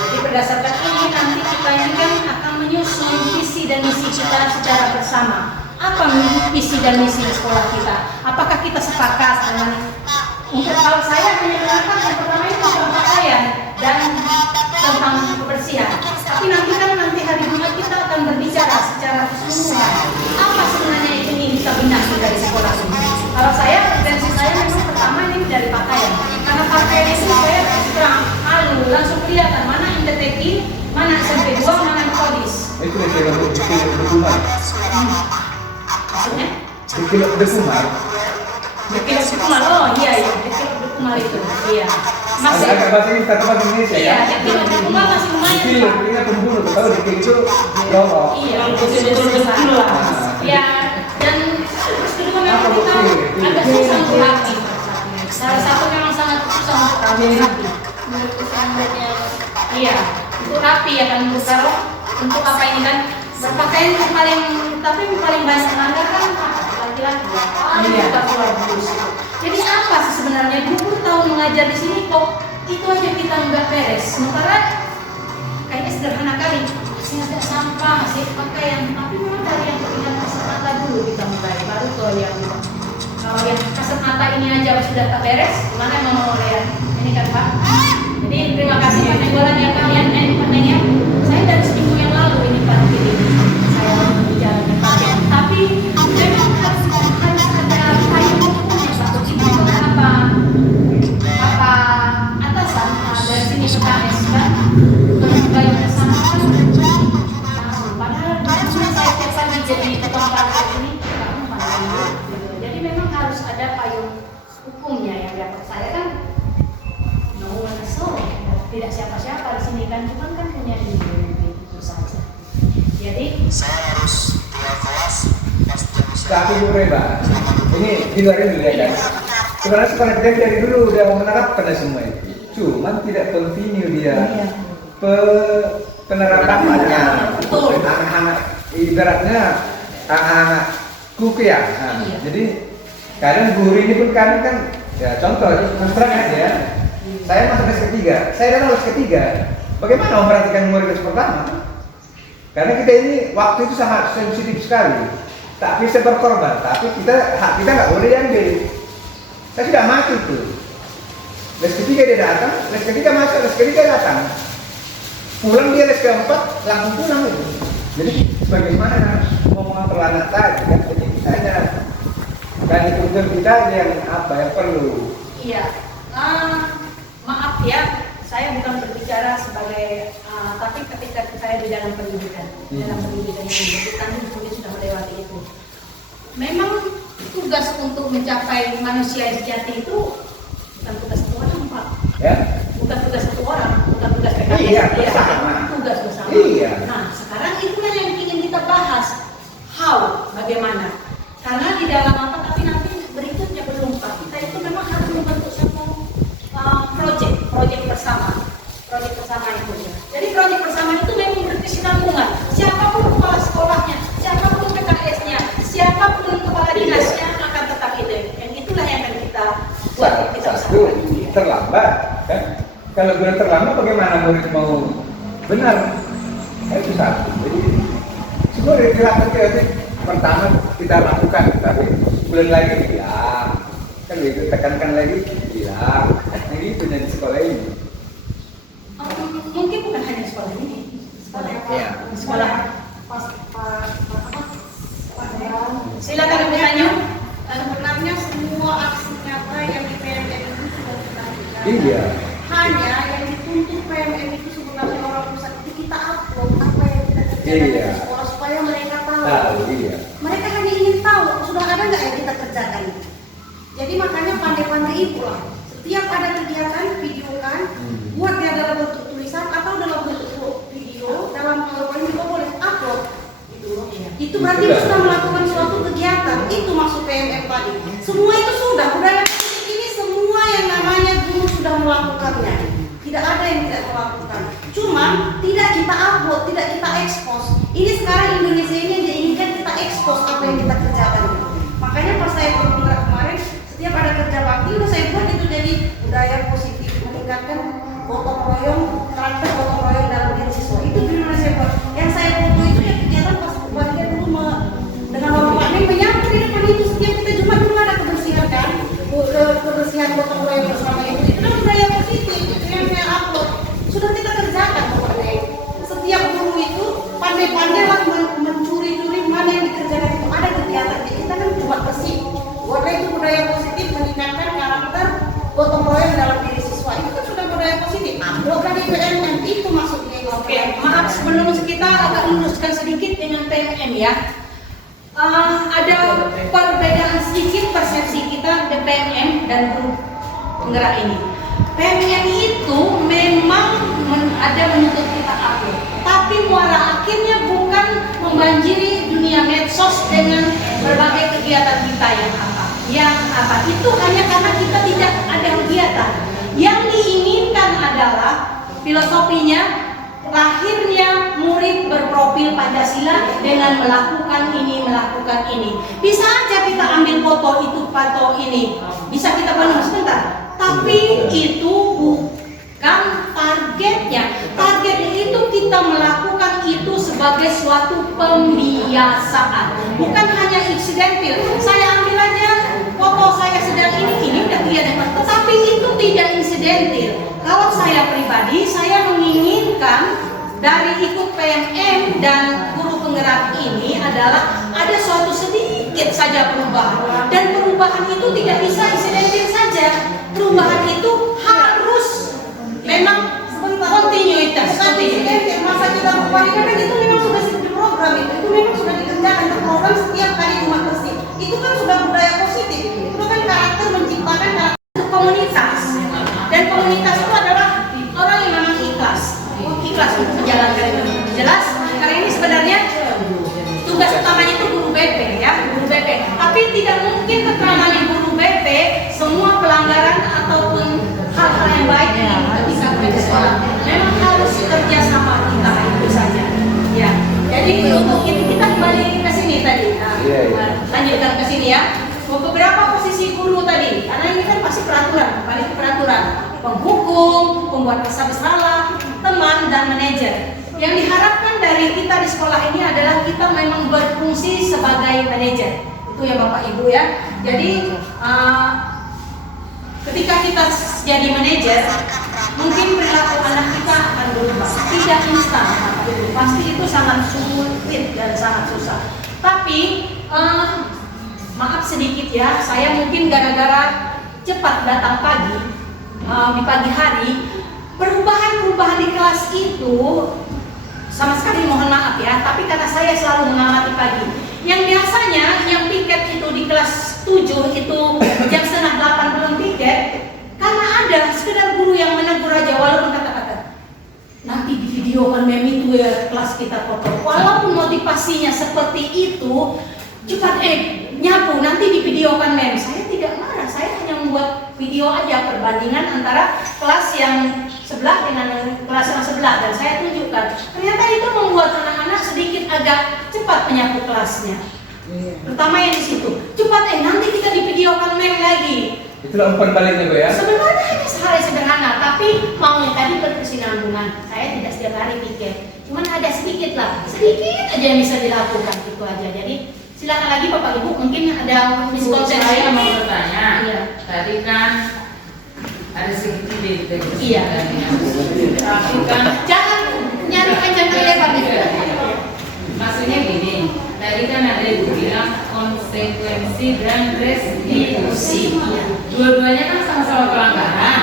Jadi berdasarkan ini nanti kita ini kan akan menyusun visi dan misi kita secara bersama. Apa visi dan misi sekolah kita? Apakah kita sepakat dengan untuk kalau saya hanya mengatakan yang pertama itu tentang pakaian dan tentang kebersihan. Tapi nanti hari Jumat kita akan berbicara secara keseluruhan. Apa sebenarnya yang ingin kita benahi dari sekolah ini? Kalau saya, preferensi saya memang pertama ini dari pakaian. Karena pakaian itu saya kurang malu, langsung kelihatan mana indeteki, mana SMP 2, mana kodis. Itu yang saya bilang dekumar. Maksudnya? Dekumar. Dekilok Dekumar, oh iya, Dekilok Dekumar itu, iya. Masih, Agak bahasa ini kata bahasa Indonesia iya, ya. Dekilok Dekumar masih lumayan. Dekil, ini pembunuh. Tahu dekil itu lorok. Iya, betul. Ya, dan terus kedua memang kita agak susah untuk rapi. Salah satu memang sangat susah untuk rapi. Iya, untuk rapi ya kan, untuk kalau untuk apa ini kan berpakaian yang paling, tapi yang paling banyak melanggar kan laki-laki. Iya. Jadi apa sih sebenarnya 20 tahun mengajar di sini kok itu aja kita nggak beres. Sementara kayaknya sederhana kali, masih ada sampah, masih pakaian, tapi memang dari yang terlihat kasat mata dulu kita mulai, baru ke yang kalau yang kasat mata ini aja sudah tak beres, gimana mau lihat ini kan Pak? Jadi terima kasih Pak Nenggolan yang kalian Pak Neng ya. Saya dari seminggu yang lalu ini Pak Neng, saya bicara dengan pasien, tapi memang harus ada payung hukumnya Pak. Begitu apa atasan dari sini ke KS kan? Payung bersama kan? Padahal saya tiap pagi jadi ketua partai ini, jadi memang harus ada payung hukumnya yang dapat saya kan. No one is so, tidak siapa-siapa di sini kan, cuma kan punya ide itu saja. Jadi saya harus tinggal kelas pas jam Tapi Bu Reba, ini di luar dulu ya kan. Sebenarnya sekolah kita dari dulu udah menerapkan semua itu. Cuman tidak continue dia penerapannya. Betul. Anak-anak ibaratnya anak-anak kuku ya. Nah, Iya. Jadi kadang guru ini pun kan ya contoh terang ya. Saya masuk kelas ketiga, saya datang kelas ketiga. Bagaimana memperhatikan murid kelas pertama? Karena kita ini waktu itu sangat sensitif sekali. Tak bisa berkorban, tapi hak kita nggak boleh diambil. Saya sudah mati tuh. Les ketiga dia datang, les ketiga masuk, les ketiga datang. Pulang dia les keempat, langsung pulang itu. Jadi bagaimana mau mengatur anak tadi kan? Jadi kita hanya dan itu kita yang apa yang perlu. iya, maaf ya, saya bukan berbicara sebagai, tapi ketika saya di dalam pendidikan, dalam pendidikan ini, kita mungkin sudah melewati itu. Memang tugas untuk mencapai manusia sejati itu bukan tugas satu orang Pak, Ya? bukan tugas satu orang, bukan tugas PKS, Iya, bersama. tugas bersama. Iya. Nah, sekarang itulah yang ingin kita bahas, how, bagaimana? Karena di dalam apa, tapi nanti berikutnya belum Pak, kita itu memang harus membentuk satu proyek bersama itu. Jadi proyek bersama itu memang berkesinambungan. Siapapun kepala sekolahnya, siapapun PKS-nya, siapapun kepala dinasnya akan tetap itu. Yang itulah yang akan kita buat, kita Satu usahakan. terlambat kan? Kalau sudah terlambat bagaimana murid mau benar? Itu satu. Jadi semua dilakukan pertama kita lakukan, tapi bulan lagi bilang kan begitu, tekankan lagi bilang, nah itu dari sekolah ini. sekolah. Silakan Ibu tanya. Sebenarnya semua aksi nyata yang di PMM itu sudah kita lakukan. Iya. Hanya yang dituntut PMM itu sebenarnya orang pusat itu kita upload apa yang kita kerjakan Iya. di sekolah supaya mereka tahu. Iya. Mereka hanya ingin tahu sudah ada nggak yang kita kerjakan. Jadi makanya pandai-pandai itulah. Setiap ada kegiatan videokan, buat dia dalam bentuk tulisan atau dalam bentuk video, dalam PowerPoint juga boleh upload. Itu berarti Sudah. sudah melakukan suatu kegiatan. Itu maksud PMM tadi. Semua itu sudah budaya positif ini semua yang namanya guru sudah melakukannya. Tidak ada yang tidak melakukan. Cuman tidak kita upload, tidak kita expose. Ini sekarang Indonesia ini yang diinginkan kita expose apa yang kita kerjakan. Makanya pas saya bergerak kemarin, setiap ada kerja bakti udah saya buat itu jadi budaya positif, meningkatkan gotong royong, karakter gotong royong dalam diri siswa. Itu judulnya saya buat. Yang saya foto itu ya kegiatan pas bagian dulu dengan bapak ini menyambut di depan itu setiap kita Jumat dulu ada kebersihan kan, kebersihan gotong royong bersama itu kan budaya positif. Itu yang saya upload. Sudah kita kerjakan pokoknya. Setiap guru itu pandai-pandai lah mencuri-curi mana yang dikerjakan itu ada kegiatan. Jadi kita kan cuma bersih. Buatnya itu budaya positif meningkatkan karakter gotong royong dalam diri siswa. Itu kan sudah budaya positif. Upload dari PMM itu maksudnya. Oke, maaf sebelum kita agak luruskan sedikit dengan PMM ya. Ada perbedaan sedikit persepsi kita dengan PMM dan guru penggerak ini. PMM itu memang ada menuntut kita upload, tapi muara akhirnya bukan membanjiri dunia medsos dengan berbagai kegiatan kita yang apa. Itu hanya karena kita tidak ada kegiatan. Yang diinginkan adalah filosofinya lahirnya murid berprofil Pancasila dengan melakukan ini. Bisa aja kita ambil foto itu, foto ini. Bisa kita penuh sebentar. Tapi itu bukan targetnya. Targetnya itu kita melakukan itu sebagai suatu pembiasaan. Bukan hanya insidental. Saya ambil aja foto saya sedang ini udah kelihatan. Tetapi itu tidak insidental. Kalau saya pribadi, saya menginginkan dari ikut PMM dan guru penggerak ini adalah ada suatu sedikit saja perubahan. Dan perubahan itu tidak bisa insidental saja. Perubahan itu harus memang kontinuitas. Masa kita membayangkan kan itu memang sudah di program itu memang sudah dikerjakan program setiap kali Jumat bersih. Itu kan sudah budaya positif. Itu kan karakter menciptakan karakter Komunitas. Dan komunitas itu adalah orang yang memang ikhlas untuk menjalankan itu. Jelas? Karena ini sebenarnya tugas utamanya itu guru BP ya, guru BP. Tapi tidak mungkin keterangan guru BP semua pelanggaran ataupun hal-hal yang baik yang bisa kita sekolah. Memang harus kerja sama kita itu saja. Ya. Jadi untuk itu kita kembali ke sini tadi. Lanjutkan ke sini ya. Beberapa posisi guru tadi, karena ini kan pasti peraturan, kembali ke peraturan. Penghukum, pembuat kisah bersalah, teman dan manajer. Yang diharapkan dari kita di sekolah ini adalah kita memang berfungsi sebagai manajer. Itu ya Bapak Ibu ya. Jadi ketika kita jadi manajer, mungkin perilaku anak kita akan berubah. Tidak instan, pasti itu sangat sulit dan sangat susah. Tapi maaf sedikit ya, saya mungkin gara-gara cepat datang pagi di pagi hari, perubahan di kelas itu sama sekali mohon maaf ya, tapi karena saya selalu mengamati pagi. Yang biasanya yang piket itu di kelas 7 itu jam 7:30 belum piket, karena ada sekedar guru yang menegur aja walaupun kata-kata nanti di video kan mem itu ya kelas kita foto. Walaupun motivasinya seperti itu, cepat nyapu nanti di video kan mem. Saya tidak marah, saya hanya membuat video aja perbandingan antara kelas yang sebelah dengan kelas yang sebelah dan saya tunjukkan. Ternyata itu membuat anak-anak sedikit agak cepat menyapu kelasnya. Terutama yang di situ. Cepat nanti kita di video kan mem lagi. Itulah umpan baliknya Bu ya. Sebenarnya hanya sehari sederhana, tapi maunya tadi berkesinambungan. Saya tidak setiap hari pikir, cuman ada sedikit lah, sedikit aja yang bisa dilakukan itu aja. Jadi silakan lagi Bapak Ibu, mungkin ada miskonsepsi. Saya mau bertanya, Iya. tadi kan ada sedikit di Iya. tapi kan Jangan nyari panjang lebar gitu. Maksudnya gini, tadi kan ada yang bilang konsekuensi dan restitusi. Dua-duanya kan sama-sama pelanggaran.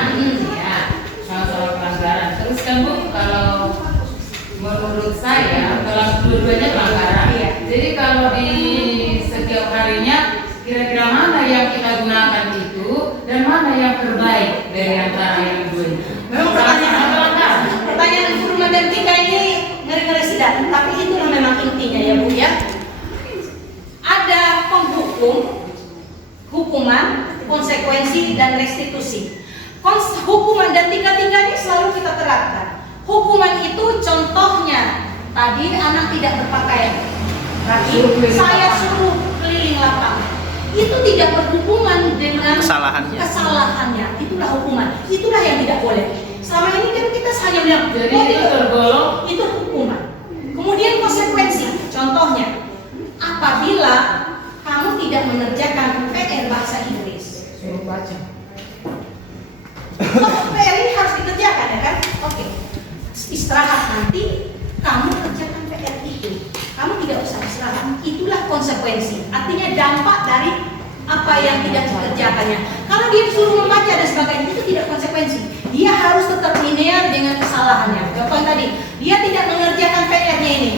Ya, sama-sama pelanggaran. Terus kan Bu, kalau menurut saya, kalau dua-duanya pelanggaran, jadi kalau di setiap harinya, kira-kira mana yang kita gunakan itu dan mana yang terbaik dari antara yang dua ini? Memang pertanyaan Furman dan Tika ini ngeri-ngeri sedap, tapi itulah memang intinya ya Bu ya. Ada penghukum, hukuman, konsekuensi dan restitusi. Hukuman dan tiga-tiganya selalu kita terapkan. Hukuman itu contohnya tadi anak tidak berpakaian, tapi saya suruh keliling lapangan. Itu tidak berhubungan dengan kesalahannya. Itulah hukuman. Itulah yang tidak boleh. Selama ini kan kita hanya bilang, jadi oh, itu tergolong itu hukuman. Kemudian konsekuensi, contohnya apabila kamu tidak mengerjakan PR bahasa Inggris. suruh baca. Oh, PR ini harus dikerjakan ya kan? Oke. Istirahat nanti kamu kerjakan PR itu. Kamu tidak usah istirahat. Itulah konsekuensi. Artinya dampak dari apa yang tidak dikerjakannya. Kalau dia disuruh membaca dan sebagainya itu tidak konsekuensi. Dia harus tetap linear dengan kesalahannya. Contoh tadi, dia tidak mengerjakan PR-nya ini.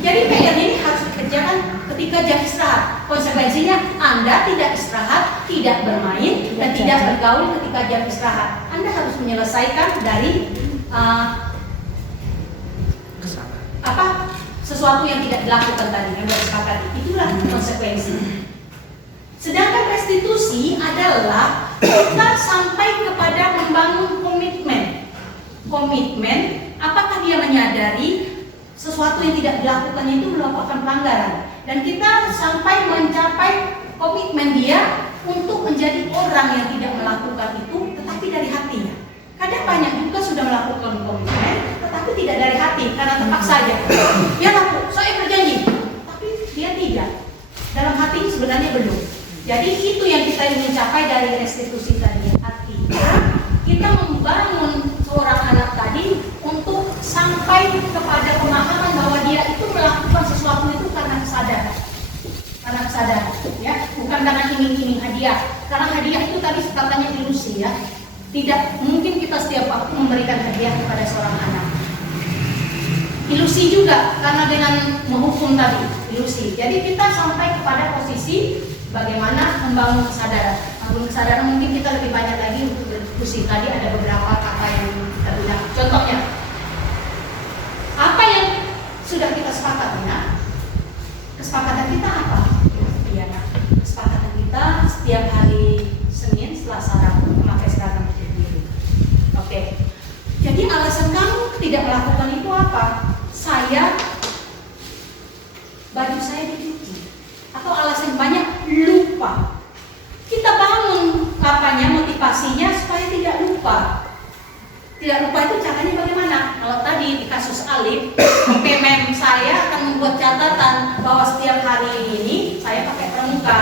Jadi PR ini harus dikerjakan ketika jam istirahat. Konsekuensinya Anda tidak istirahat, tidak bermain, dan tidak bergaul ketika jam istirahat. Anda harus menyelesaikan dari sesuatu yang tidak dilakukan tadi yang sudah disepakati. Itulah konsekuensi. Sedangkan restitusi adalah kita sampai kepada membangun komitmen. Komitmen, apakah dia menyadari sesuatu yang tidak dilakukannya itu merupakan pelanggaran, dan kita sampai mencapai komitmen dia untuk menjadi orang yang tidak melakukan itu, tetapi dari hatinya. Kadang banyak juga sudah melakukan komitmen, tetapi tidak dari hati karena terpaksa saja. Dia laku, saya berjanji, tapi dia tidak. Dalam hati sebenarnya belum. Jadi itu yang kita ingin capai dari restitusi tadi. Artinya kita membangun seorang anak tadi untuk sampai kepada pemahaman bahwa dia itu melakukan sesuatu itu karena kesadaran. Karena kesadaran, ya, bukan karena iming-iming hadiah. Karena hadiah itu tadi katanya ilusi, ya. Tidak mungkin kita setiap waktu memberikan hadiah kepada seorang anak. Ilusi juga karena dengan menghukum tadi, ilusi. Jadi kita sampai kepada posisi bagaimana membangun kesadaran. Membangun kesadaran mungkin kita lebih banyak lagi untuk berdiskusi. Tadi ada beberapa kata yang kita bilang. Contohnya, apa yang sudah kita sepakati, nah? Kesepakatan kita apa? Iya, nah. Kesepakatan kita setiap hari Senin, Selasa, Rabu memakai seragam putih biru. Oke. Jadi alasan kamu tidak melakukan itu apa? Baju saya dicuci. Atau alasan banyak lupa. Kita bangun motivasinya supaya tidak lupa. Tidak lupa itu caranya bagaimana? Kalau tadi di kasus Alif, PMM saya akan membuat catatan bahwa setiap hari ini saya pakai pramuka.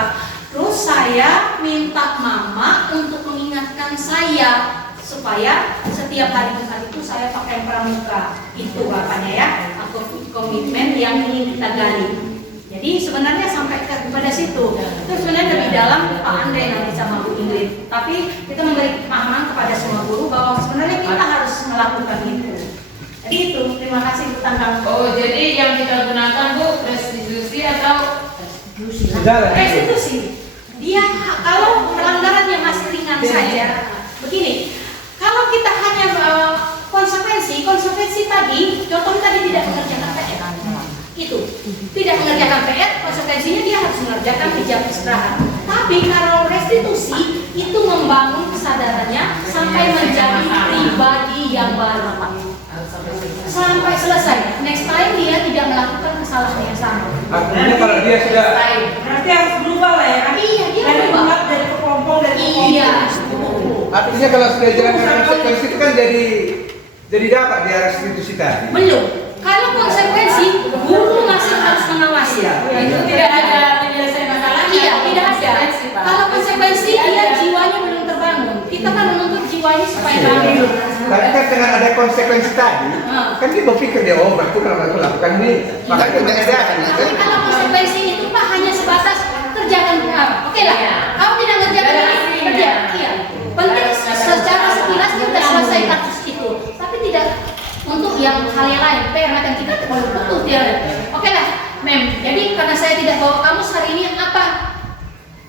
Terus saya minta mama untuk mengingatkan saya supaya setiap hari Jumat itu saya pakai pramuka. Itu bapaknya ya, atau komitmen yang ingin kita gali. Jadi sebenarnya sampai kepada situ. Itu sebenarnya lebih dalam Pak Andre nanti sama Bu Ingrid. Tapi kita memberi pemahaman kepada semua guru bahwa sebenarnya kita harus melakukan itu. Jadi itu, terima kasih Bu Tanggang. Oh, jadi yang kita gunakan Bu restitusi atau restitusi. Dia kalau pelanggaran yang masih ringan saja, begini. Kalau kita hanya konsekuensi tadi, contohnya tadi tidak mengerjakan PR. Itu tidak mengerjakan PR, konsekuensinya dia harus mengerjakan di jam istirahat. Tapi kalau restitusi itu membangun kesadarannya sampai menjadi pribadi yang baru sampai selesai. Next time dia tidak melakukan kesalahan yang sama. Artinya kalau dia sudah Berarti harus berubah lah ya kan? Iya, dia dari berubah. umat, dari kepompong, dari Iya. artinya kalau sudah jalankan konsekuensi itu kan jadi dapat dia restitusi tadi. Belum. Kalau konsekuensi, guru masih harus mengawasi. itu tidak ada penyelesaian masalahnya? Iya, tidak ada. Konsekuensi, Pak. Kalau konsekuensi dia jiwanya belum terbangun. Kita kan menuntut jiwanya supaya bangun. Tapi kan dengan ada konsekuensi tadi, kan dia berpikir dia berarti kalau aku lakukan ini, makanya tidak ada. Tapi kalau konsekuensi itu Pak hanya sebatas kerjakan, oke lah, kamu tidak ngerjakan ini, kerja, iya. Penting secara sekilas kita selesai kasus itu, tapi tidak untuk yang hal yang lain. PR yang kita terlalu betul ya. Oke lah, Mem. Jadi karena saya tidak bawa kamu hari ini, apa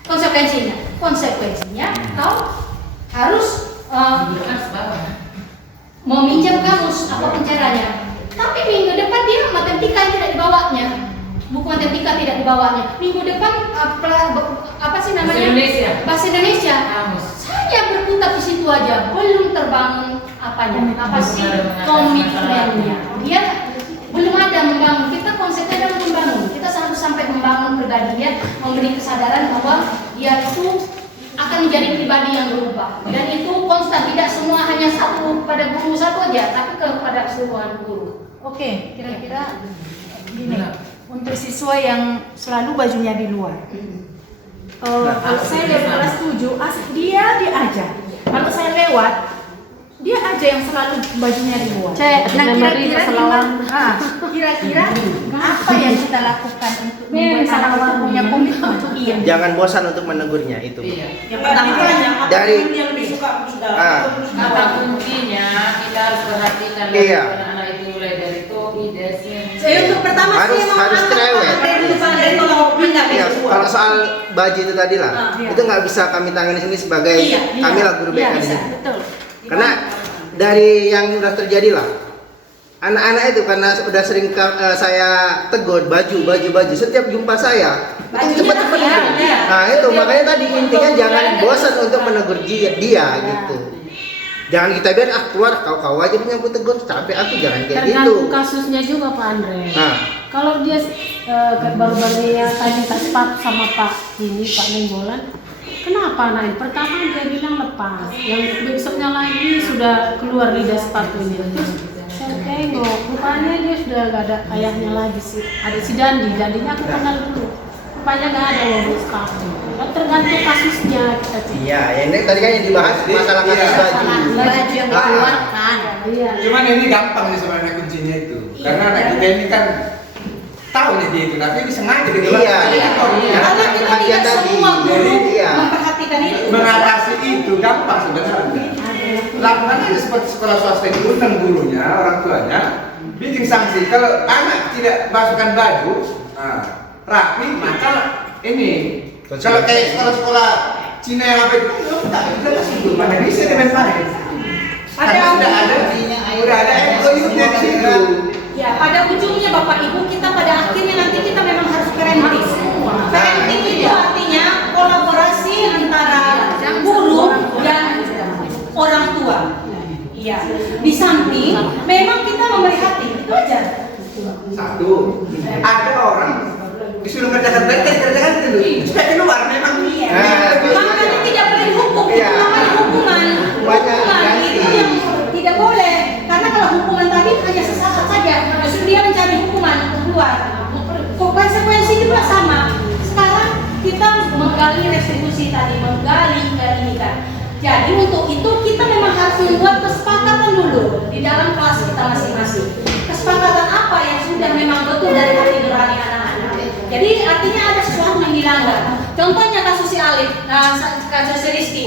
konsekuensinya? Konsekuensinya kau harus meminjam kamus apa caranya. Tapi minggu depan dia matematika tidak dibawanya, buku matematika tidak dibawanya. Minggu depan apa sih namanya? Bahasa Indonesia. Saya berputar di situ aja, belum terbangun apa sih komitmennya. Dia belum ada membangun. Kita konsepnya adalah membangun. Kita harus sampai membangun pribadinya, memberi kesadaran bahwa dia itu akan menjadi pribadi yang berubah. Dan itu konstan, tidak semua hanya satu pada guru satu aja, tapi kepada keseluruhan guru. Oke, kira-kira gini, untuk siswa yang selalu bajunya di luar. Kalau saya dari kelas 7, dia diajar. Kalau saya lewat, dia aja yang selalu bajunya di luar. Nah, kira-kira apa yang kita lakukan untuk membuat anak punya komitmen? Iya. Jangan bosan untuk menegurnya itu. Yang pertama dari yang lebih suka kata kuncinya kita harus perhatikan anak-anak itu mulai dari topi, dressing. Saya untuk pertama harus cerewet. Iya, kalau soal baju itu tadi lah, itu nggak bisa kami tangani sini sebagai kami lah guru BK di sini. Betul. Karena dari yang sudah terjadi lah, anak-anak itu karena sudah sering saya tegur baju setiap jumpa saya itu cepat-cepat gitu. Nah itu makanya tadi intinya jangan bosan untuk menegur dia gitu. Jangan kita biar keluar kau aja punya aku tegur, capek aku, jangan kayak gitu. Tergantung kasusnya juga Pak Andre. Nah, kalau dia baru-baru yang tadi tak sepakat sama Pak Nenggolan, kenapa naik? Pertama dia bilang lepas, yang besoknya lagi sudah keluar lidah sepatunya. Terus saya tengok, rupanya dia sudah gak ada ayahnya lagi sih. Ada si Dandinya aku kenal dulu. Rupanya gak ada logo sepatu. Tergantung kasusnya kita cek. iya, ini tadi kan yang dibahas masalah kasus baju. Baju yang dikeluarkan. Iya. Cuman ini gampang nih sebenarnya kuncinya itu, karena anak kita ini kan tahu nih dia itu, tapi disengaja dikeluarkan. Karena kita tidak semua guru Iya. memperhatikan itu. Mengatasi itu gampang sebenarnya. Lakukan aja seperti sekolah swasta itu, undang gurunya, orang tuanya, bikin sanksi. Kalau anak tidak masukkan baju rapi, maka ini. Kalau kayak sekolah-sekolah Cina yang apa itu, tak jelas itu. Mana bisa dimain-main. Udah ada MOU-nya di situ. Ya, pada ujungnya Bapak Ibu, kita pada akhirnya nanti kita memang harus parenting. Parenting itu artinya kolaborasi antara guru dan orang tua. Iya. Di samping memang kita memberi hati, itu aja. Satu, ada orang disuruh kerjakan kerjakan dulu. Supaya keluar memang. Makanya tidak boleh dihukum, itu namanya hukuman. Hukuman itu yang tidak boleh, karena kalau hukuman tadi hanya sesaat saja, justru dia mencari hukuman keluar. Konsekuensi juga sama. Sekarang kita menggali restitusi tadi, menggali ini kan. Jadi untuk itu kita memang harus membuat kesepakatan dulu di dalam kelas kita masing-masing. Kesepakatan apa yang sudah memang betul dari hati nurani anak-anak. Jadi artinya ada sesuatu yang dilanggar. Contohnya kasus si Alif, kasus si Rizky.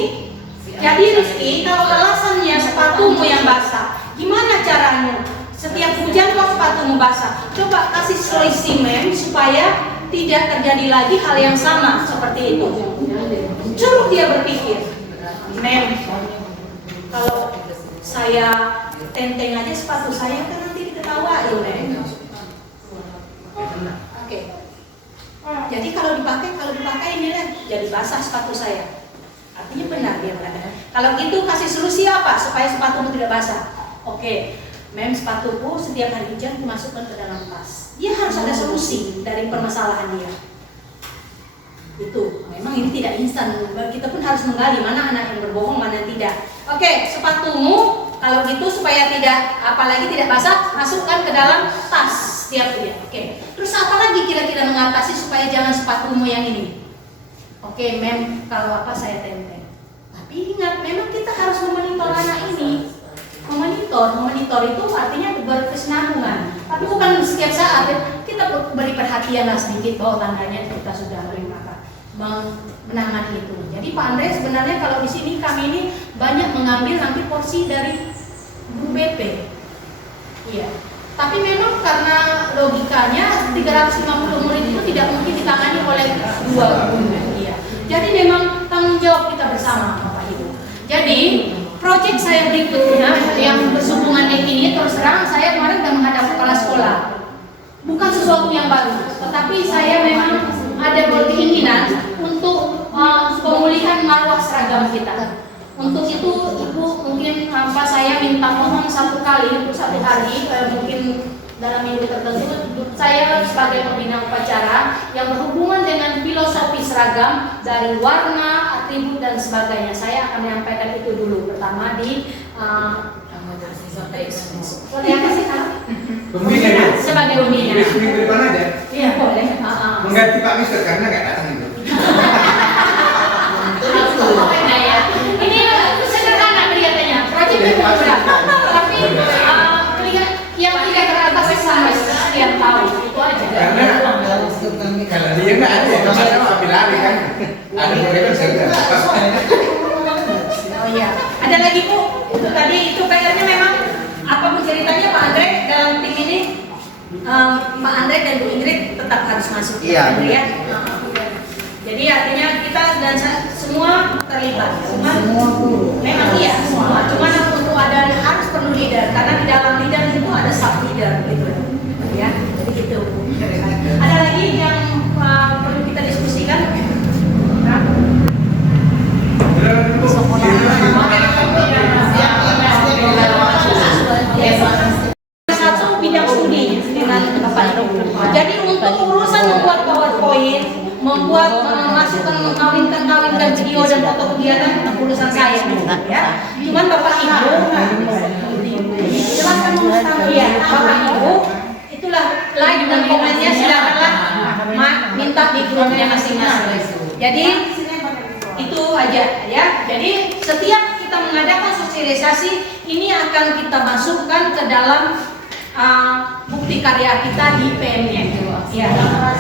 Jadi Rizky, kalau alasannya sepatumu yang basah, gimana caranya? Setiap hujan kok sepatumu basah. Coba kasih selisih Mem supaya tidak terjadi lagi hal yang sama seperti itu. Suruh dia berpikir, Mem, kalau saya tenteng aja sepatu saya kan nanti diketawain Mem. Oke. Jadi kalau dipakai ini kan jadi basah sepatu saya. Artinya benar dia mengatakan. Kalau gitu kasih solusi apa supaya sepatumu tidak basah? Oke, Mem, sepatuku setiap hari hujan dimasukkan ke dalam tas. Dia harus ada solusi dari permasalahan dia. Itu memang ini tidak instan. Kita pun harus menggali mana anak yang berbohong, mana yang tidak. Oke, sepatumu kalau gitu supaya tidak, apalagi tidak basah, masukkan ke dalam tas setiap dia. Oke. Terus apa lagi kira-kira mengatasi supaya jangan sepatumu yang ini? Oke, Mem, kalau apa saya tenteng. Tapi ingat, memang kita harus memonitor anak ini. Memonitor itu artinya berkesinambungan, tapi bukan setiap saat kita beri perhatian lah sedikit bahwa tandanya kita sudah menangani itu. Jadi Pak Andre sebenarnya kalau di sini kami ini banyak mengambil nanti porsi dari guru BP. Iya. Tapi memang karena logikanya 350 murid itu tidak mungkin ditangani oleh 2 guru. Iya. Jadi memang tanggung jawab kita bersama Bapak Ibu. Jadi proyek saya berikutnya yang berhubungan dengan ini, terus terang saya kemarin sudah menghadap kepala sekolah. Bukan sesuatu yang baru, tetapi saya memang ada keinginan untuk pemulihan marwah seragam kita. Untuk itu Ibu mungkin saya minta mohon 1 kali untuk 1 hari, mungkin dalam minggu tertentu saya sebagai pembina upacara yang berhubungan dengan filosofi seragam dari warna, atribut dan sebagainya. Saya akan menyampaikan itu dulu pertama di Pembina ya? Sebagai pembina. Minggu depan aja. Iya boleh. Mengganti Pak Mister karena nggak datang itu. Ini sederhana kelihatannya. Proyek itu berat, tapi yang tidak teratasi sama sekian tahun itu aja. Karena kalau dia nggak ada, masa Pak Bilari kan ada mereka saya. Oh iya, ada lagi Bu. Itu tadi itu PR-nya memang apapun ceritanya Pak Andre dalam tim ini, Pak Andre dan Bu Ingrid tetap harus masuk. Iya. Ya. Jadi artinya kita dan semua terlibat. Semua guru. Memang iya semua. Cuma untuk ada harus perlu leader karena di dalam leader itu ada sub leader gitu. Ya, jadi gitu. Ada lagi yang perlu kita diskusikan? Satu bidang studi dengan Bapak Ibu. Jadi untuk urusan membuat PowerPoint, membuat memasukkan mengkawinkan video dan foto kegiatan itu urusan saya, ya. Cuman Bapak Ibu, jelaskan ya, Bapak Ibu, itulah like dan komennya silakanlah minta di grupnya masing-masing. Jadi itu aja ya. Jadi setiap kita mengadakan sosialisasi ini akan kita masukkan ke dalam bukti karya kita di PMN. Ya.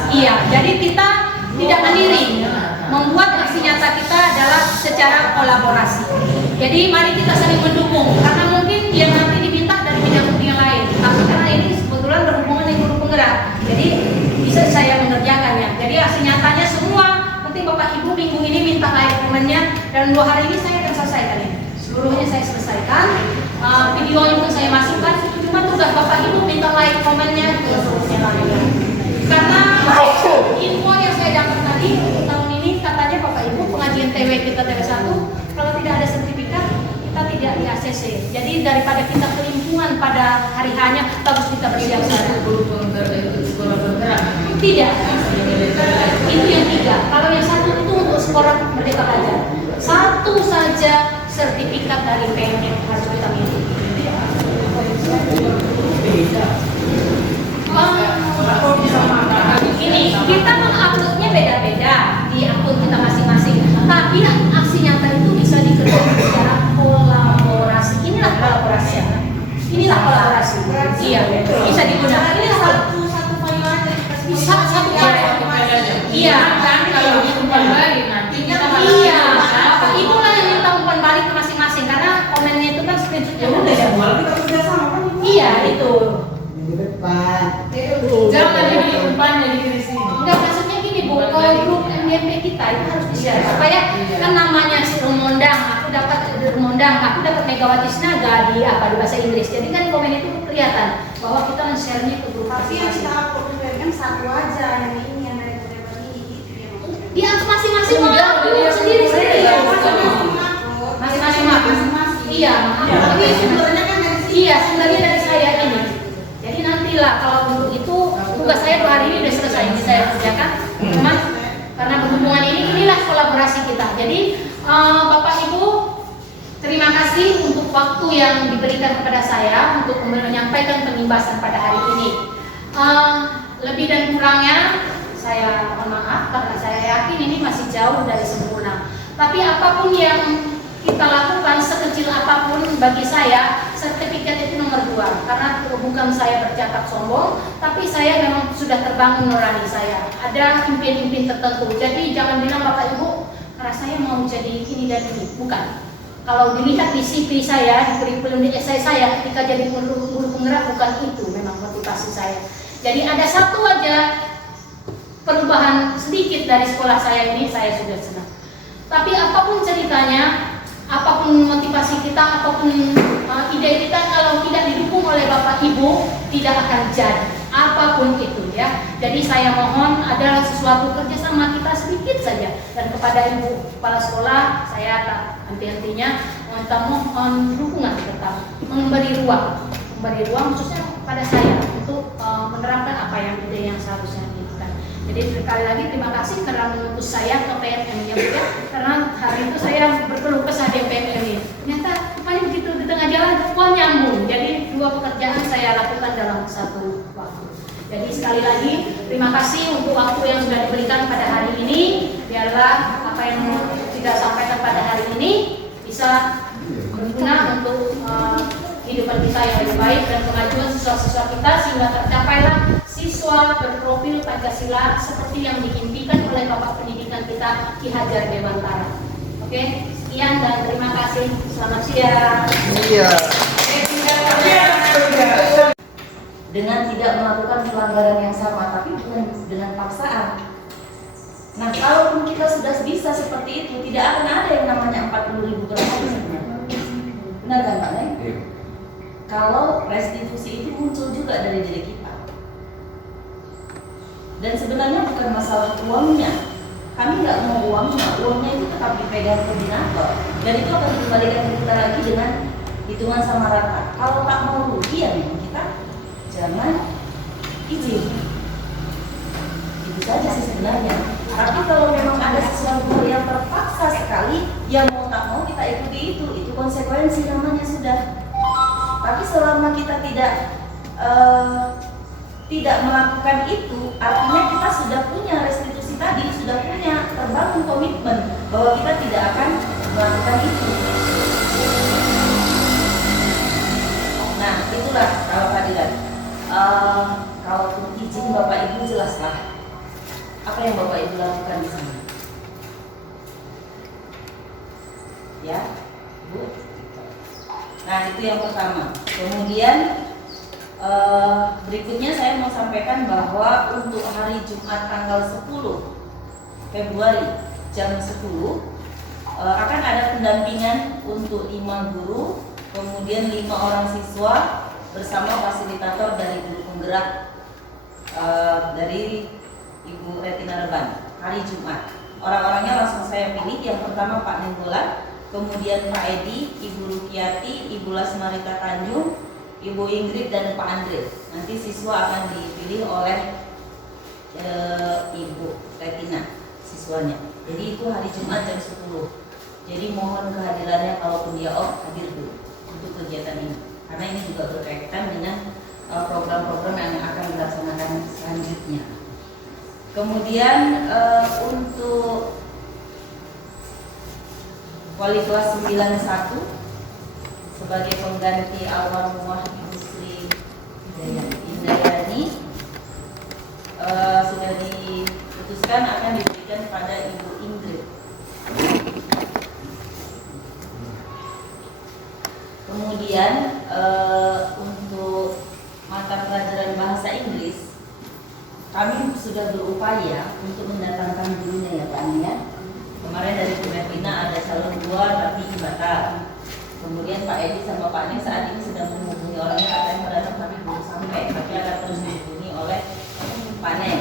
Iya. Jadi kita tidak mandiri. Membuat aksi nyata kita adalah secara kolaborasi. Jadi mari kita saling mendukung karena mungkin yang nanti diminta dari bidang-bidang yang lain. Tapi karena ini kebetulan berhubungan dengan guru penggerak, jadi bisa saya mengerjakannya. Jadi aksi nyatanya semua. Nanti Bapak Ibu minggu ini minta like komennya dan 2 hari ini saya akan selesaikan ini. Seluruhnya saya selesaikan. Videonya pun saya masukkan. Cuma tugas Bapak Ibu minta like komennya ke seluruhnya lainnya. Karena info yang saya dapat tadi tahun ini katanya Bapak Ibu pengajian TW kita TW1 kalau tidak ada sertifikat kita tidak di ACC. Jadi daripada kita kelimpungan pada hari hanya bagus kita bersiap-siap. Sekolah bergerak. Tidak. Itu yang 3. Kalau yang 1 itu untuk sekolah Merdeka Belajar. 1 saja sertifikat dari PMN harus kita miliki. Ini kita menguploadnya beda-beda di akun kita masing-masing. Tapi aksi nyata itu bisa dikerjakan secara kolaborasi. Inilah kolaborasi. Inilah kolaborasi. Iya, bisa digunakan. Ini satu file aja. Satu file. Iya, kan kalau umpan balik nanti kita iya. Bapak Ibu lah yang minta umpan balik ke masing-masing karena komennya itu kan screenshotnya beda. Iya, itu. Jangan jadi umpan dari sini. Enggak, maksudnya gini Bu, grup MDMP kita itu harus di-share supaya kan namanya si Rumondang, aku dapat Megawati Sinaga di bahasa Inggris. Jadi kan komen itu kelihatan bahwa kita men-share-nya ke grup. Tapi yang kita upload di PMN 1 aja yang ini yang dari beberapa ini gitu ya. Dia masing-masing sendiri-sendiri ya. Masing-masing. Iya, Tapi sumbernya kan dari sini. iya, sumbernya dari saya ini. Jadi nantilah kalau untuk itu tugas saya 2 hari ini sudah selesai yang saya kerjakan. Cuman karena berhubungan inilah kolaborasi kita. Jadi Bapak Ibu terima kasih untuk waktu yang diberikan kepada saya untuk menyampaikan penimbasan pada hari ini. Lebih dan kurangnya saya mohon maaf karena saya yakin ini masih jauh dari sempurna. Tapi apapun yang kita lakukan sekecil apapun bagi saya sertifikat itu nomor 2 karena bukan saya bercakap sombong, tapi saya memang sudah terbangun nurani saya. Ada impian-impian tertentu. Jadi jangan bilang Bapak Ibu karena saya mau jadi ini dan ini, bukan. Kalau dilihat di CV saya, di kurikulum di essay saya ketika jadi guru penggerak, bukan itu memang motivasi saya. Jadi ada satu aja perubahan sedikit dari sekolah saya ini, saya sudah senang. Tapi apapun ceritanya, apapun motivasi kita, apapun ide kita, kalau tidak didukung oleh Bapak Ibu, tidak akan jadi apapun itu ya. Jadi saya mohon ada sesuatu kerjasama kita sedikit saja, dan kepada Ibu Kepala Sekolah saya tak henti-hentinya mohon dukungan tetap, memberi ruang khususnya pada saya untuk menerapkan apa yang ide yang seharusnya dilakukan. Jadi sekali lagi terima kasih karena mengutus saya ke PMM-nya Bu ya, karena hari itu saya berkeluh kesah di PMM ini. Ternyata rupanya begitu di tengah jalan nyambung. Jadi 2 pekerjaan saya lakukan dalam satu waktu. Jadi sekali lagi terima kasih untuk waktu yang sudah diberikan pada hari ini. Biarlah apa yang tidak sampaikan pada hari ini bisa berguna untuk kehidupan kita yang lebih baik dan kemajuan siswa-siswa kita, sehingga tercapailah siswa berprofil Pancasila seperti yang diimpikan oleh Bapak Pendidikan kita Ki Hajar Dewantara. Oke, sekian dan terima kasih. Selamat siang. Iya. Dengan tidak melakukan pelanggaran yang sama, tapi bukan dengan paksaan. Nah, kalaupun kita sudah bisa seperti itu, tidak akan ada yang namanya 40.000 per hari sebenarnya. Benar kan Pak Neng? Iya. Kalau restitusi itu muncul juga dari diri kita. Dan sebenarnya bukan masalah uangnya. Kami nggak mau uangnya itu tetap dipegang koordinator. Dan itu akan dikembalikan ke kita lagi dengan hitungan sama rata. Kalau tak mau rugi ya memang kita jangan izin. Itu saja sih sebenarnya. Tapi kalau memang ada sesuatu yang terpaksa sekali, yang mau tak mau kita ikuti itu konsekuensi namanya sudah. Tapi selama kita tidak melakukan itu, artinya kita sudah punya restitusi tadi, sudah punya terbangun komitmen bahwa kita tidak akan melakukan itu. Nah, itulah kalau keadilan. Kalaupun izin Bapak Ibu jelaslah apa yang Bapak Ibu lakukan di sana. Ya, Bu. Nah, itu yang pertama. Kemudian berikutnya saya mau sampaikan bahwa untuk hari Jumat tanggal 10 Februari jam 10 akan ada pendampingan untuk 5 guru, kemudian 5 orang siswa bersama fasilitator dari guru penggerak dari Ibu Retina Reban hari Jumat. Orang-orangnya langsung saya pilih. Yang pertama Pak Nenggolan, kemudian Pak Edi, Ibu Rukiati, Ibu Lasmarita Tanjung, Ibu Ingrid dan Pak Andre. Nanti siswa akan dipilih oleh Ibu Retina siswanya. Jadi itu hari Jumat jam 10. Jadi mohon kehadirannya, kalaupun dia off hadir dulu untuk kegiatan ini. Karena ini juga berkaitan dengan program-program yang akan dilaksanakan selanjutnya. Kemudian untuk wali kelas 91 sebagai pengganti almarhumah Ibu Sri Indayani sudah diputuskan akan diberikan pada Ibu Ingrid. Kemudian untuk mata pelajaran bahasa Inggris kami sudah berupaya untuk mendatangkan gurunya ya Pak Ani ya. Kemarin dari Bu Retina ada calon 2 tapi batal. Kemudian Pak Edi sama Pak Nen saat ini sedang menghubungi orangnya, katanya mau datang tapi belum sampai, tapi akan terus dihubungi oleh Pak Nen.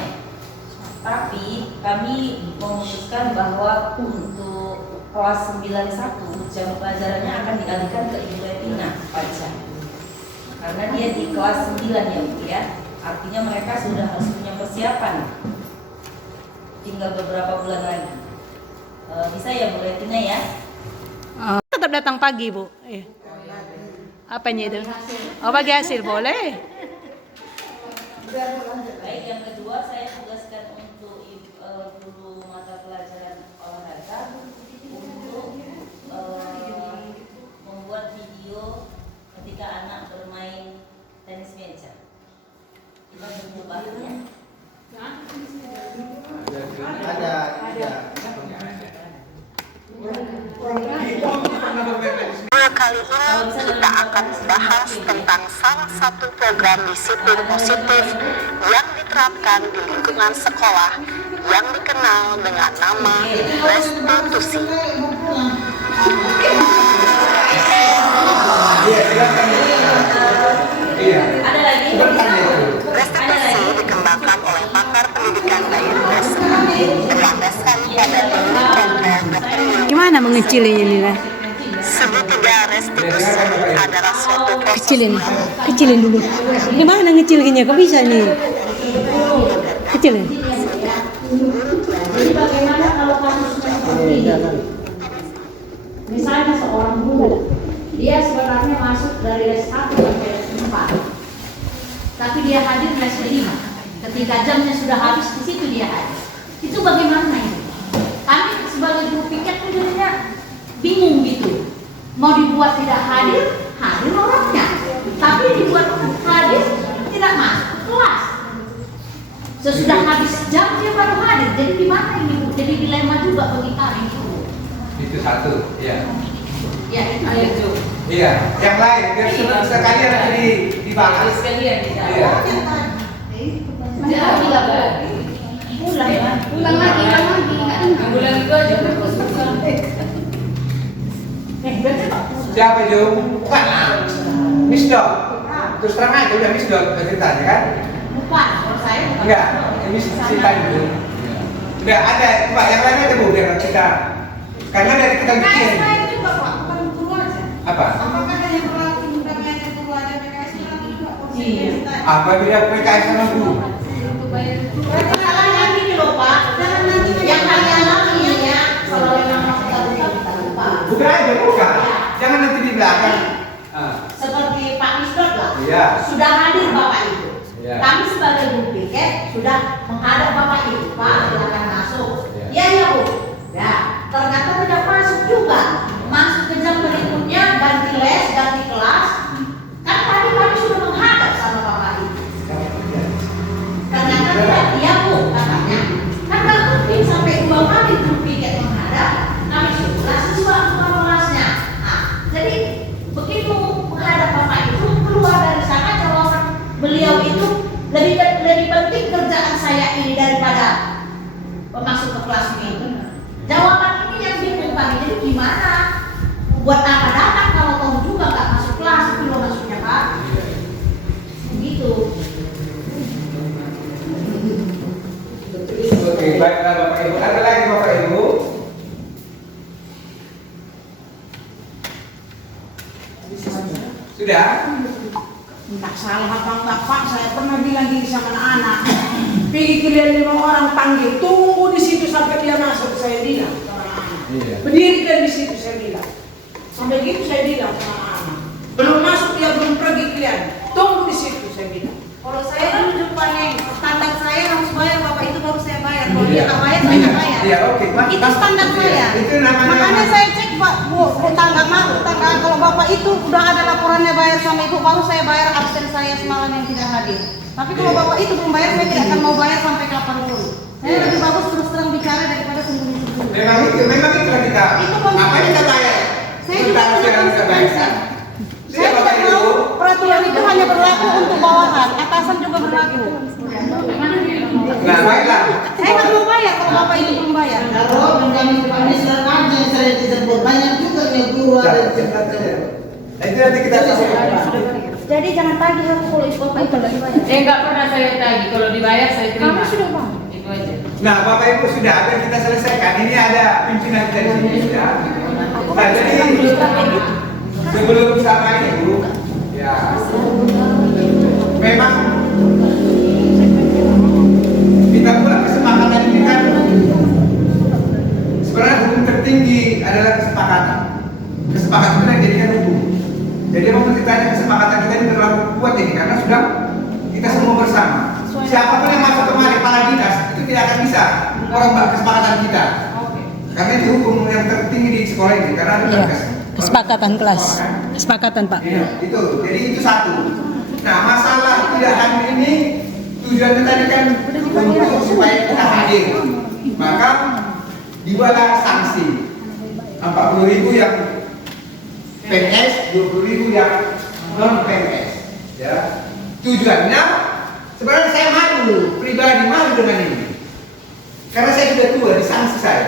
Tapi kami memutuskan bahwa untuk kelas 91 jam pelajarannya akan dialihkan ke Ibu Retina Paca. Karena dia di kelas 9 ya Bu ya. Artinya mereka sudah harus punya persiapan. Tinggal beberapa bulan lagi. Bisa ya Bu Retina ya? Tetap datang pagi Bu. Apanya itu? Oh bagi hasil boleh. Baik, yang kedua saya tugaskan untuk guru mata pelajaran olahraga untuk membuat video ketika kali ini kita akan membahas tentang salah satu program disiplin positif yang diterapkan di lingkungan sekolah yang dikenal dengan nama restitusi. Ada lagi? Restitusi dikembangkan oleh pakar pendidikan Bayangkes berlandaskan pada teori kontrol doktrin. Gimana mengecilinya nih lah? Segitiga restitusi adalah suatu proses Kecilin dulu. Gimana ngecilinnya? Kok bisa nih? Kecilin. Jadi bagaimana kalau kasus seperti ini? Misalnya seorang guru, dia sebenarnya masuk dari les 1 sampai les 4, tapi dia hadir les 5. Ketika jamnya sudah habis, di situ dia hadir. Itu bagaimana ini? Kami sebagai guru piket itu jadinya bingung gitu. Mau dibuat tidak hadir, hadir orangnya. Tapi dibuat hadir, tidak masuk ke kelas. Sesudah habis jam dia baru hadir. Jadi gimana ini Bu? Jadi dilema juga bagi kami Bu. Itu satu, ya. Ya itu. Iya, yang lain biar sekalian nanti dibahas. Sekalian bisa. Iya. Ulang lagi. Bulan itu aja berkhususan. Siapa Jo? Bukan. Miss Dot. Terus terang aja udah Miss Dot ceritanya kan? Bukan, kalau saya bukan. Enggak, ini Sinta dulu. Enggak ada, coba yang lain aja Bu biar kita. Karena dari kita bikin. PKS juga Pak, bukan guru aja. Apa? Apakah hanya berlaku bukan hanya guru aja PKS berlaku juga posisi tadi? Apa beda PKS sama guru? Masalahnya gini loh Pak, yang kalian lagi ya, kalau memang mau kita lupa. Bukan aja, bukan. Jangan nanti di belakang. Seperti Pak Misdot lah, Iya. sudah hadir Bapak itu. Iya. Kami sebagai guru piket sudah menghadap Bapak itu, Pak silakan masuk. Iya. Iya ya Bu. Ya, ternyata tidak masuk juga. Masuk ke jam berikutnya ganti les, ganti kelas. Kan tadi kami sudah menghadap sama Bapak itu. Ternyata tidak dia Bu katanya. Kan nggak mungkin sampai 2 kali guru piket menghadap. Kami sudah siswa kelasnya. Nah, jadi begitu menghadap Bapak itu keluar dari sana jawaban beliau itu lebih penting kerjaan saya ini daripada masuk ke kelas ini. Jawaban ini yang bingung kami, jadi gimana? Buat apa datang kalau tahu juga nggak masuk kelas, itu loh maksudnya Pak. Begitu. Oke, baiklah Bapak Ibu. Ada lagi Bapak Ibu? Sudah? Tidak salah apa enggak Pak, saya pernah bilang gini sama anak-anak. Pergi kalian 5 orang panggil, tunggu di situ sampai dia masuk, saya bilang sama anak-anak. Iya. Berdirikan di situ saya bilang. Sampai gitu saya bilang sama anak-anak. Belum masuk dia belum pergi kalian, tunggu di situ saya bilang. Kalau saya dulu jumpa Neng, standar saya harus bayar Bapak itu baru saya bayar. Kalau dia tak bayar saya tak bayar. Iya, oke. Itu standar saya. Itu namanya. Makanya saya cek Pak, Bu tangga kalau Bapak itu udah ada laporannya bayar sama Ibu, baru saya bayar absen saya semalam yang tidak hadir. Tapi kalau Bapak itu belum bayar, saya tidak akan mau bayar sampai kapanpun. Saya lebih bagus terus terang bicara daripada sembunyi-sembunyi. Memang itu lah kita. Itu Apa kita bayar? Saya juga punya konsekuensi. Saya Siapa tidak Ibu? mau peraturan itu hanya berlaku untuk bawahan, atasan juga berlaku. Nah, baiklah. Saya nggak mau bayar kalau Bapak itu belum bayar. Kalau kami kami sekarang aja yang saya disebut banyak juga yang guru ada di tempat Itu nanti kita Jadi jangan tagih aku kalau itu Bapak itu nggak dibayar. Nggak pernah saya tagih, kalau dibayar saya terima. Kamu sudah Bang. Itu aja. Nah, Bapak Ibu sudah ada kita selesaikan. Ini ada pimpinan dari sini ya. Nah, jadi sebelum sama Ibu, ya memang kita pula kesepakatan ini kan sebenarnya hukum tertinggi adalah kesepakatan. Kesepakatan itu yang jadikan hukum. Jadi memang ceritanya kesepakatan kita ini terlalu kuat ini karena sudah kita semua bersama. Siapapun yang masuk kemari para dinas itu tidak akan bisa merubah kesepakatan kita. Karena itu hukum yang tertinggi di sekolah ini karena Kesepakatan kelas. Kesepakatan Pak. Iya, itu. Jadi itu satu. Nah, masalah tidak hadir ini tujuannya tadi kan untuk supaya kita hadir. Maka dibuatlah sanksi 40.000 yang PNS, 20.000 yang non PNS. Ya, tujuannya sebenarnya saya malu, pribadi malu dengan ini, karena saya sudah tua, disanksi saya.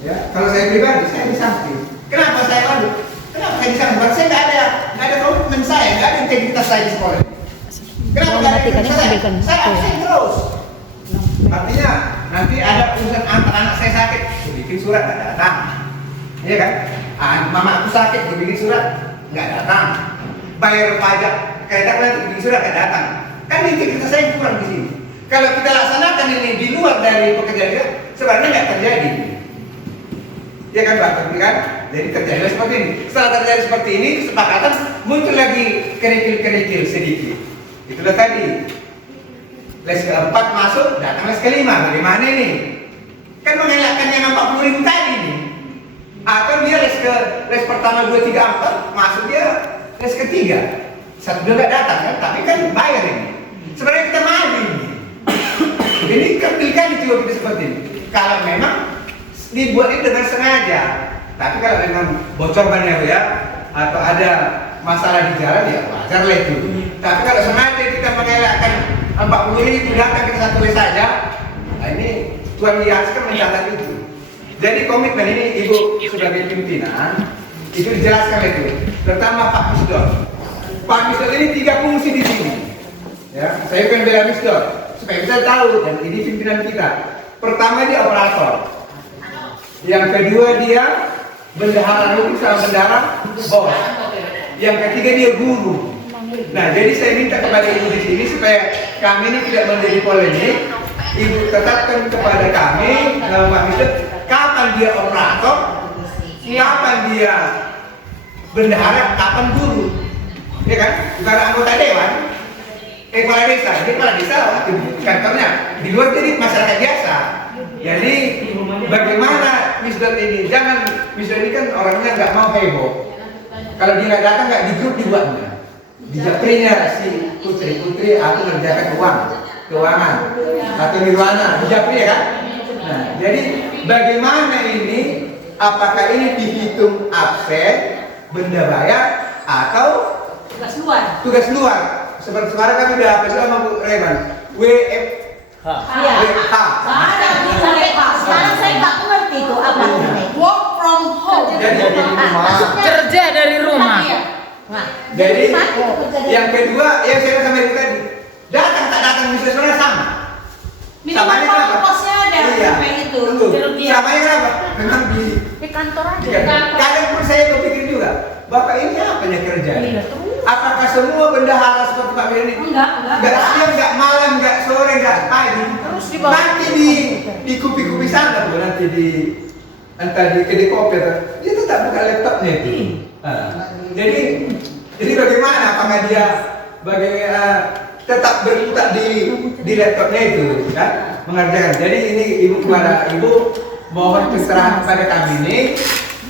Ya, kalau saya pribadi saya disanksi. Kenapa saya malu? Kenapa saya disanksi? Karena saya nggak ada komitmen saya, nggak ada integritas saya di sekolah. Kenapa nggak ada integritas saya? Saya absen terus. Artinya nanti ada urusan antar anak saya sakit, saya bikin surat nggak datang, iya kan? Mama aku sakit, saya bikin surat nggak datang. Bayar pajak kereta nanti bikin surat nggak datang. Kan integritas saya kurang di sini. Kalau kita laksanakan ini di luar dari pekerjaan kita, sebenarnya nggak terjadi. Ya kan Pak, tapi kan? Jadi terjadi seperti ini. Setelah terjadi seperti ini, kesepakatan muncul lagi kerikil-kerikil sedikit. Itulah tadi. Les ke-4 masuk, datang les ke-5. Bagaimana ini? Kan mengelakkan yang 40.000 tadi nih. Atau dia les pertama 2, 3, 4, masuk dia les ke-3. 1, 2 nggak datang kan? Tapi kan bayar ini. Sebenarnya kita maju ini. Ini kali juga kita seperti ini. Kalau memang dibuat ini dengan sengaja. Tapi kalau memang bocor banyak ya, atau ada masalah di jalan ya wajar lah itu. Tapi kalau sengaja kita mengelakkan 40.000 datang kita 1 les saja, nah ini Tuhan Yesus kan mencatat itu. Jadi komitmen ini Ibu sebagai pimpinan itu dijelaskan itu. Pertama Pak Misdor. Pak Misdor ini 3 fungsi di sini. Ya, saya pengen bela Misdor supaya bisa tahu dan ini pimpinan kita. Pertama dia operator. Yang kedua dia bendahara rutin sama bendahara bos. Yang ketiga dia guru. Nah, jadi saya minta kepada Ibu di sini supaya kami ini tidak menjadi polemik. Ibu tetapkan kepada kami, Pak Misdor, kapan dia operator, kapan dia bendahara, kapan guru. Ya kan? Bukan anggota dewan, kepala desa. Dia kepala desa kantornya di luar jadi masyarakat biasa. Jadi bagaimana Misdor ini? Jangan, Misdor ini kan orangnya nggak mau heboh. Kalau dia nggak datang nggak di grup dibuatnya. Di Japrinya si putri atau ngerjakan keuangan atau nirwana di Japri ya kan? Nah, jadi bagaimana ini? Apakah ini dihitung absen, benda bayar atau Tugas luar. Tugas luar. Seperti sekarang kan udah apa sih sama Bu Reman? WFH. WFH. Sekarang saya nggak ngerti itu apa ini. Work from home. Jadi Kerja dari rumah. Jadi yang kedua yang saya sama itu tadi, datang tak datang bisa sebenarnya sama. Samanya kenapa? Kosnya ada sampai itu. Samanya kenapa? Memang di kantor aja. Kadang pun saya berpikir juga, Bapak ini apa yang kerja? Apakah semua bendahara seperti Pak Firly? Enggak siang, enggak malam, enggak sore, enggak pagi. Nanti di kupi-kupi sana Bu, nanti di entah di kedai kopi dia tetap buka laptopnya itu. Jadi bagaimana? Apakah dia tetap berkutat di laptopnya itu, kan? Mengerjakan. Jadi ini Ibu kepada Ibu mohon pencerahan pada kami ini,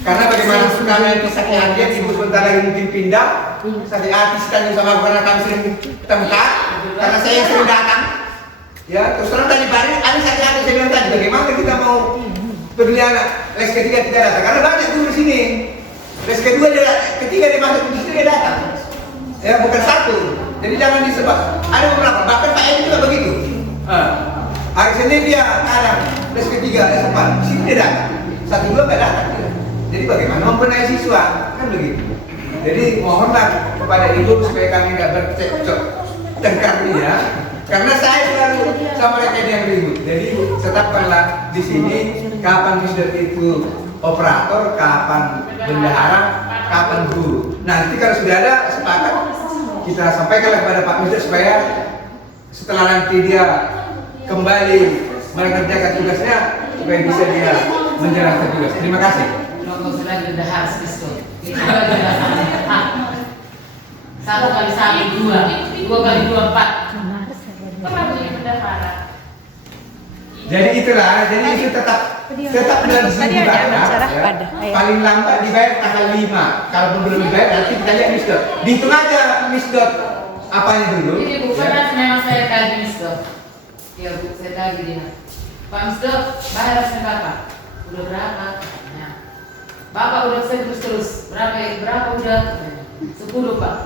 karena bagaimana kami nanti sakit hati, Ibu sebentar lagi mungkin pindah, sakit hati tanya sama aku karena kami sering ketemu, karena saya yang sering datang. Ya, terus terang tadi pagi, ada sakit hati saya bilang tadi, bagaimana kita mau pergi anak les ke-3 tidak datang, karena banyak guru di sini. Les ke-2 ketiga dia masuk di sini dia datang. Ya, bukan 1. Jadi jangan disebut. Ada beberapa, bahkan Pak Edi juga begitu. Hari Senin dia kadang les ke-3, les 4, di sini dia datang. 1, 2 nggak datang dia. Jadi bagaimana membenahi siswa, kan begitu. Jadi mohonlah kepada Ibu supaya kami nggak bercekcok tengkar dia. Karena saya selalu sama mereka yang ribut. Jadi tetapkanlah di sini kapan Misdor itu operator, kapan bendahara, kapan guru. Nanti kalau sudah ada sepakat kita sampaikan kepada Pak Misdor supaya setelah nanti dia kembali mengerjakan tugasnya supaya bisa dia menjalankan tugas. Terima kasih. Bendahara Misdor. 1 kali 1 2, 2 kali 2 4. Jadi itulah, jadi itu tetap dalam dibayar, paling lambat dibayar tanggal 5. Kalau belum dibayar nanti kita lihat Misdor. Dihitung aja Misdor apanya dulu. Ini bukan memang saya tagih Misdor. Ya Bu, saya tagih dia. Pak Misdor, bayar harusnya berapa? Udah berapa? Nah, Bapak udah saya terus berapa udah 10 Pak.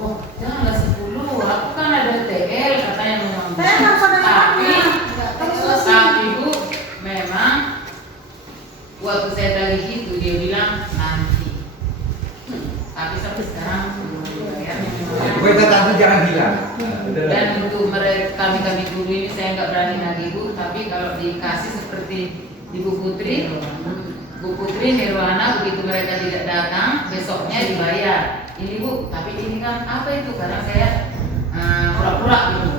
Oh janganlah 10, aku kan ada TL katanya memang. Tapi Bu memang waktu saya tagih itu dia bilang nanti. Tapi sampai sekarang belum dibayarnya. Kita tadi jangan hilang. Dan untuk mereka kami dulu ini saya nggak berani lagi Bu, tapi kalau dikasih seperti Ibu Putri Nirwana begitu mereka tidak datang besoknya dibayar. Ini Bu, tapi ini kan apa itu? Karena saya pura-pura gitu.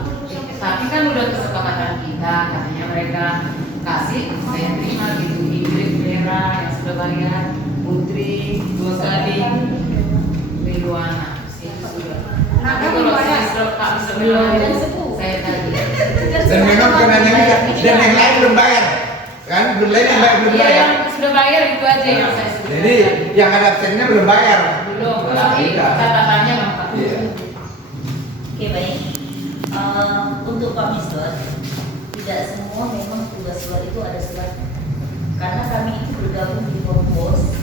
Tapi kan udah kesepakatan kita, katanya mereka kasih, saya terima gitu. Ingrid Vera yang sudah bayar, Putri 2 kali, Nirwana itu sudah. Tapi kalau saya saya tadi. Dan memang kenanya dan yang lain belum bayar, kan? Belum bayar. Yang sudah bayar itu aja yang saya sudah. Jadi yang ada absennya belum bayar. Belum, tapi catatannya lengkap. Iya. Oke, baik. Untuk Pak Misbah, tidak semua memang tugas luar itu ada suratnya. Karena kami itu bergabung di Formbos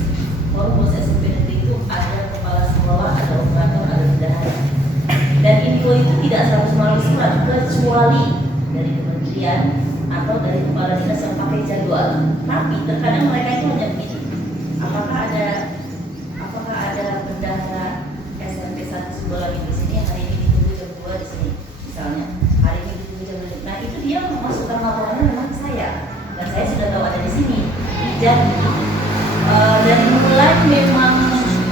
SMP Negeri itu ada kepala sekolah, ada operator, ada bendahara. Dan info itu tidak selalu melalui surat, kecuali dari kementerian atau dari kepala dinas yang pakai jadwal. Tapi terkadang mereka itu hanya begini. Apakah ada bendahara SMP 1 Subolangi di sini hari ini ditunggu jam 2 di sini, misalnya hari ini ditunggu jam 2. Nah itu dia memasukkan laporannya memang saya, dan saya sudah tahu ada di sini. Jadi dan mulai memang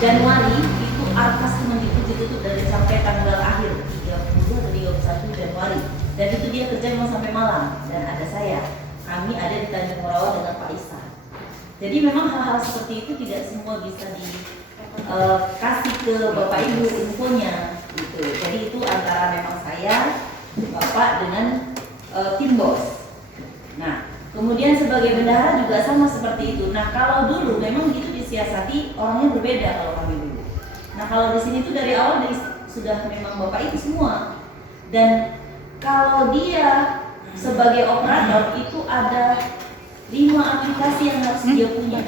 Januari itu Arkas Kemendikbud ditutup dari sampai tanggal akhir 30 atau 31 Januari, dan itu dia kerja memang sampai malam. Dan ada saya, kami ada di Tanjung Morawa dengan Pak Isa. Jadi memang hal-hal seperti itu tidak semua bisa dikasih ke Bapak Ibu infonya gitu. Jadi itu antara memang saya, Bapak dengan tim bos. Nah, kemudian sebagai bendahara juga sama seperti itu. Nah, kalau dulu memang itu disiasati orangnya berbeda kalau kami dulu. Nah, kalau di sini tuh dari awal sudah memang Bapak itu semua. Dan kalau dia sebagai operator itu ada 5 aplikasi yang harus dia punya. 5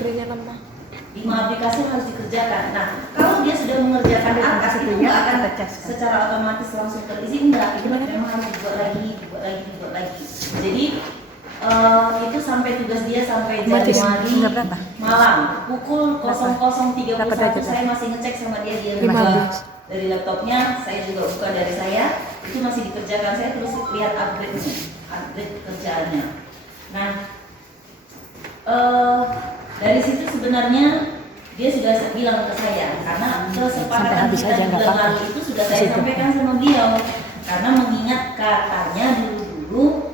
aplikasi yang harus dikerjakan. Nah, kalau dia sudah mengerjakan Arkas itu nggak akan secara otomatis langsung terisi, enggak. Itu memang harus dibuat lagi. Jadi itu sampai tugas dia sampai Januari malam pukul 00.31 saya masih ngecek sama dia buka dari laptopnya, saya juga buka dari saya, itu masih dikerjakan. Saya terus lihat update kerjaannya. Nah, dari situ sebenarnya dia sudah bilang ke saya, karena kesepakatan kita bulan lalu itu sudah saya sampaikan sama beliau, karena mengingat katanya dulu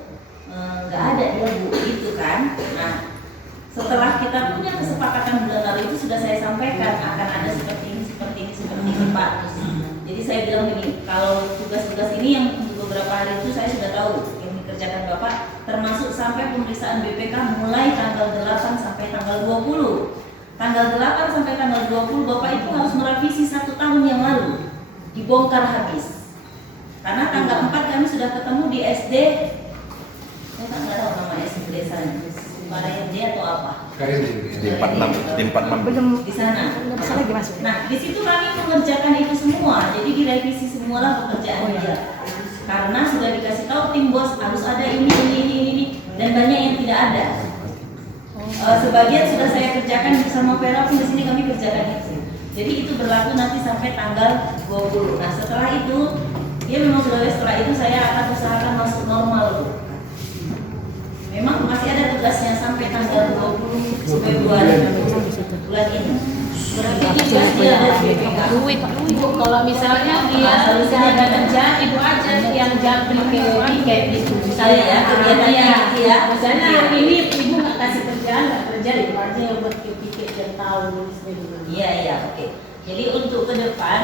nggak ada dia Bu gitu kan. Nah, setelah kita punya kesepakatan bulan lalu itu sudah saya sampaikan akan ada seperti ini Pak. Jadi saya bilang begini, kalau tugas-tugas ini yang beberapa hari itu saya sudah tahu yang dikerjakan Bapak, termasuk sampai pemeriksaan BPK mulai tanggal 8 sampai tanggal 20. Tanggal 8 sampai tanggal 20 Bapak itu harus merevisi 1 tahun yang lalu, dibongkar habis. Karena tanggal 4 kami sudah ketemu di SD, saya nggak tahu nama SD desanya, pada SD atau apa? SD 46. Belum Di sana. bisa lagi masuk. Nah, di situ kami mengerjakan itu semua, jadi direvisi semualah pekerjaan dia. Karena sudah dikasih tahu tim bos harus ada ini, dan banyak yang tidak ada. Sebagian sudah saya kerjakan bersama Vera pun di sini kami kerjakan itu. Jadi itu berlaku nanti sampai tanggal 20. Nah, setelah itu dia memang sudah setelah itu saya akan usahakan masuk normal. Memang masih ada tugasnya sampai tanggal 20 Februari bulan ini. Berarti tugas dia ada BPK. Duit. Kalau misalnya dia ada kerja, ibu aja yang jatuh ke tiket gitu. Misalnya ya, kegiatannya gitu ya. Misalnya hari ini ibu nggak kasih kerjaan, nggak kerja, ibu aja yang buat tiket yang tahu. Iya, oke. Jadi untuk ke depan,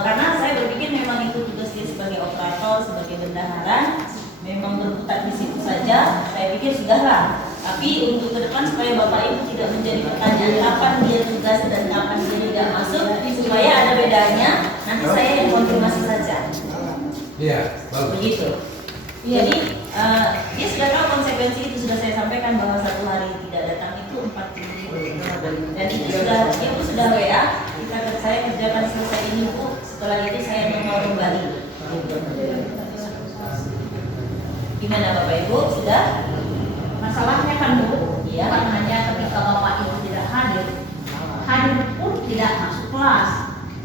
karena saya berpikir memang itu tugas dia sebagai operator, sebagai bendahara, memang berputar di situ saja. Saya pikir sudahlah. Tapi untuk ke depan supaya Bapak Ibu tidak menjadi pertanyaan kapan dia tugas dan kapan dia tidak masuk, supaya ada bedanya. Nanti saya yang konfirmasi saja. Iya, bagus. Begitu. Jadi dia sudah tahu konsekuensi itu, sudah saya sampaikan bahwa 1 hari tidak datang itu 40.000 dan itu Gimana Bapak Ibu, sudah? Masalahnya kan Bu, Iya. bukan hanya ketika Bapak Ibu tidak hadir pun tidak masuk kelas.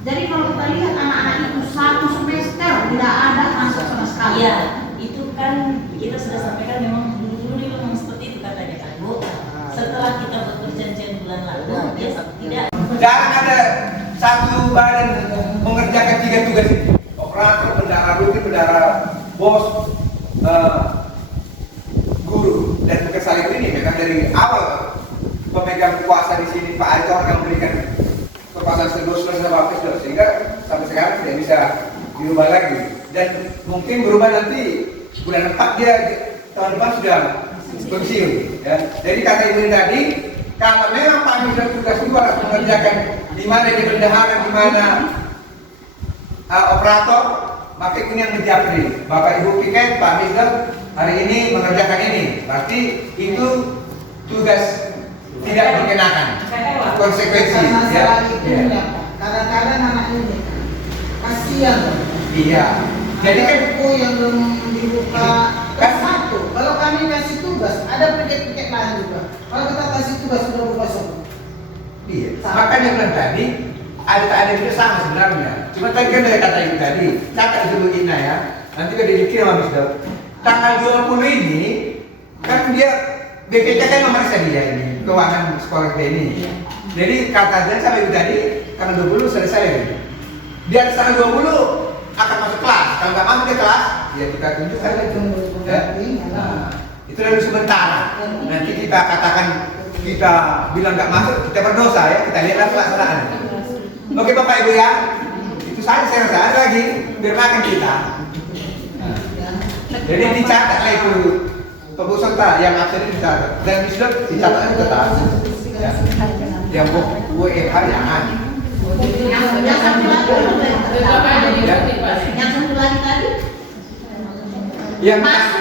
Jadi kalau kita lihat anak-anak itu 1 semester tidak ada masuk sama sekali. Iya, itu kan kita sudah sampaikan memang dulu memang seperti itu katanya kan Bu. Setelah kita berperjanjian bulan lalu, dia tidak. Jangan ada satu badan mengerjakan 3 tugas ini. Operator, bendahara rutin, bendahara bos, guru, dan pekerja salib ini memang dari awal pemegang kuasa di sini Pak Arito akan memberikan kekuasaan seluruh sama Pak, sehingga sampai sekarang tidak bisa dirubah lagi. Dan mungkin berubah nanti bulan 4 dia tahun depan sudah pensiun. Ya. Jadi kata ibu ini tadi, kalau memang Pak Misal tugas itu harus mengerjakan di mana dia bendahara, di mana operator, maka ini yang menjapri. Bapak Ibu piket, Pak Misal hari ini mengerjakan ini. Berarti itu tugas tidak dikenakan konsekuensi. Masalah itu ya, kadang-kadang anak ini kasihan. Iya. Jadi kan buku yang belum dibuka kan satu. Kalau kami kasih tugas, ada piket-piket lain juga. Kalau kita kasih tugas sudah buka semua. iya. Makanya bilang tadi ada itu sama sebenarnya. Cuma tadi kan dari kata ibu tadi, catat dulu Ina ya. Nanti kan dikirim sama Misal. Tanggal 20 ini kan dia BPK kan memeriksa dia ini keuangan sekolah dia ini. Jadi katanya sama ibu tadi tanggal 20 selesai gitu. Dia tanggal 20 akan masuk kelas. Kalau nggak masuk ke kelas, ya kita tunjukkan itu. Ya. Nah, itu dulu sementara. Nanti kita katakan kita bilang nggak masuk, kita berdosa ya. Kita lihat pelaksanaan. Oke Bapak Ibu ya, itu saja saya rasa. Ada lagi biar makan kita. Nah, jadi dicatatlah itu peserta yang absen dicatat dan bisa dicatat tetap. Ya. Yang WFH jangan. Yang satu lagi, yang satu lagi tadi Yang masuk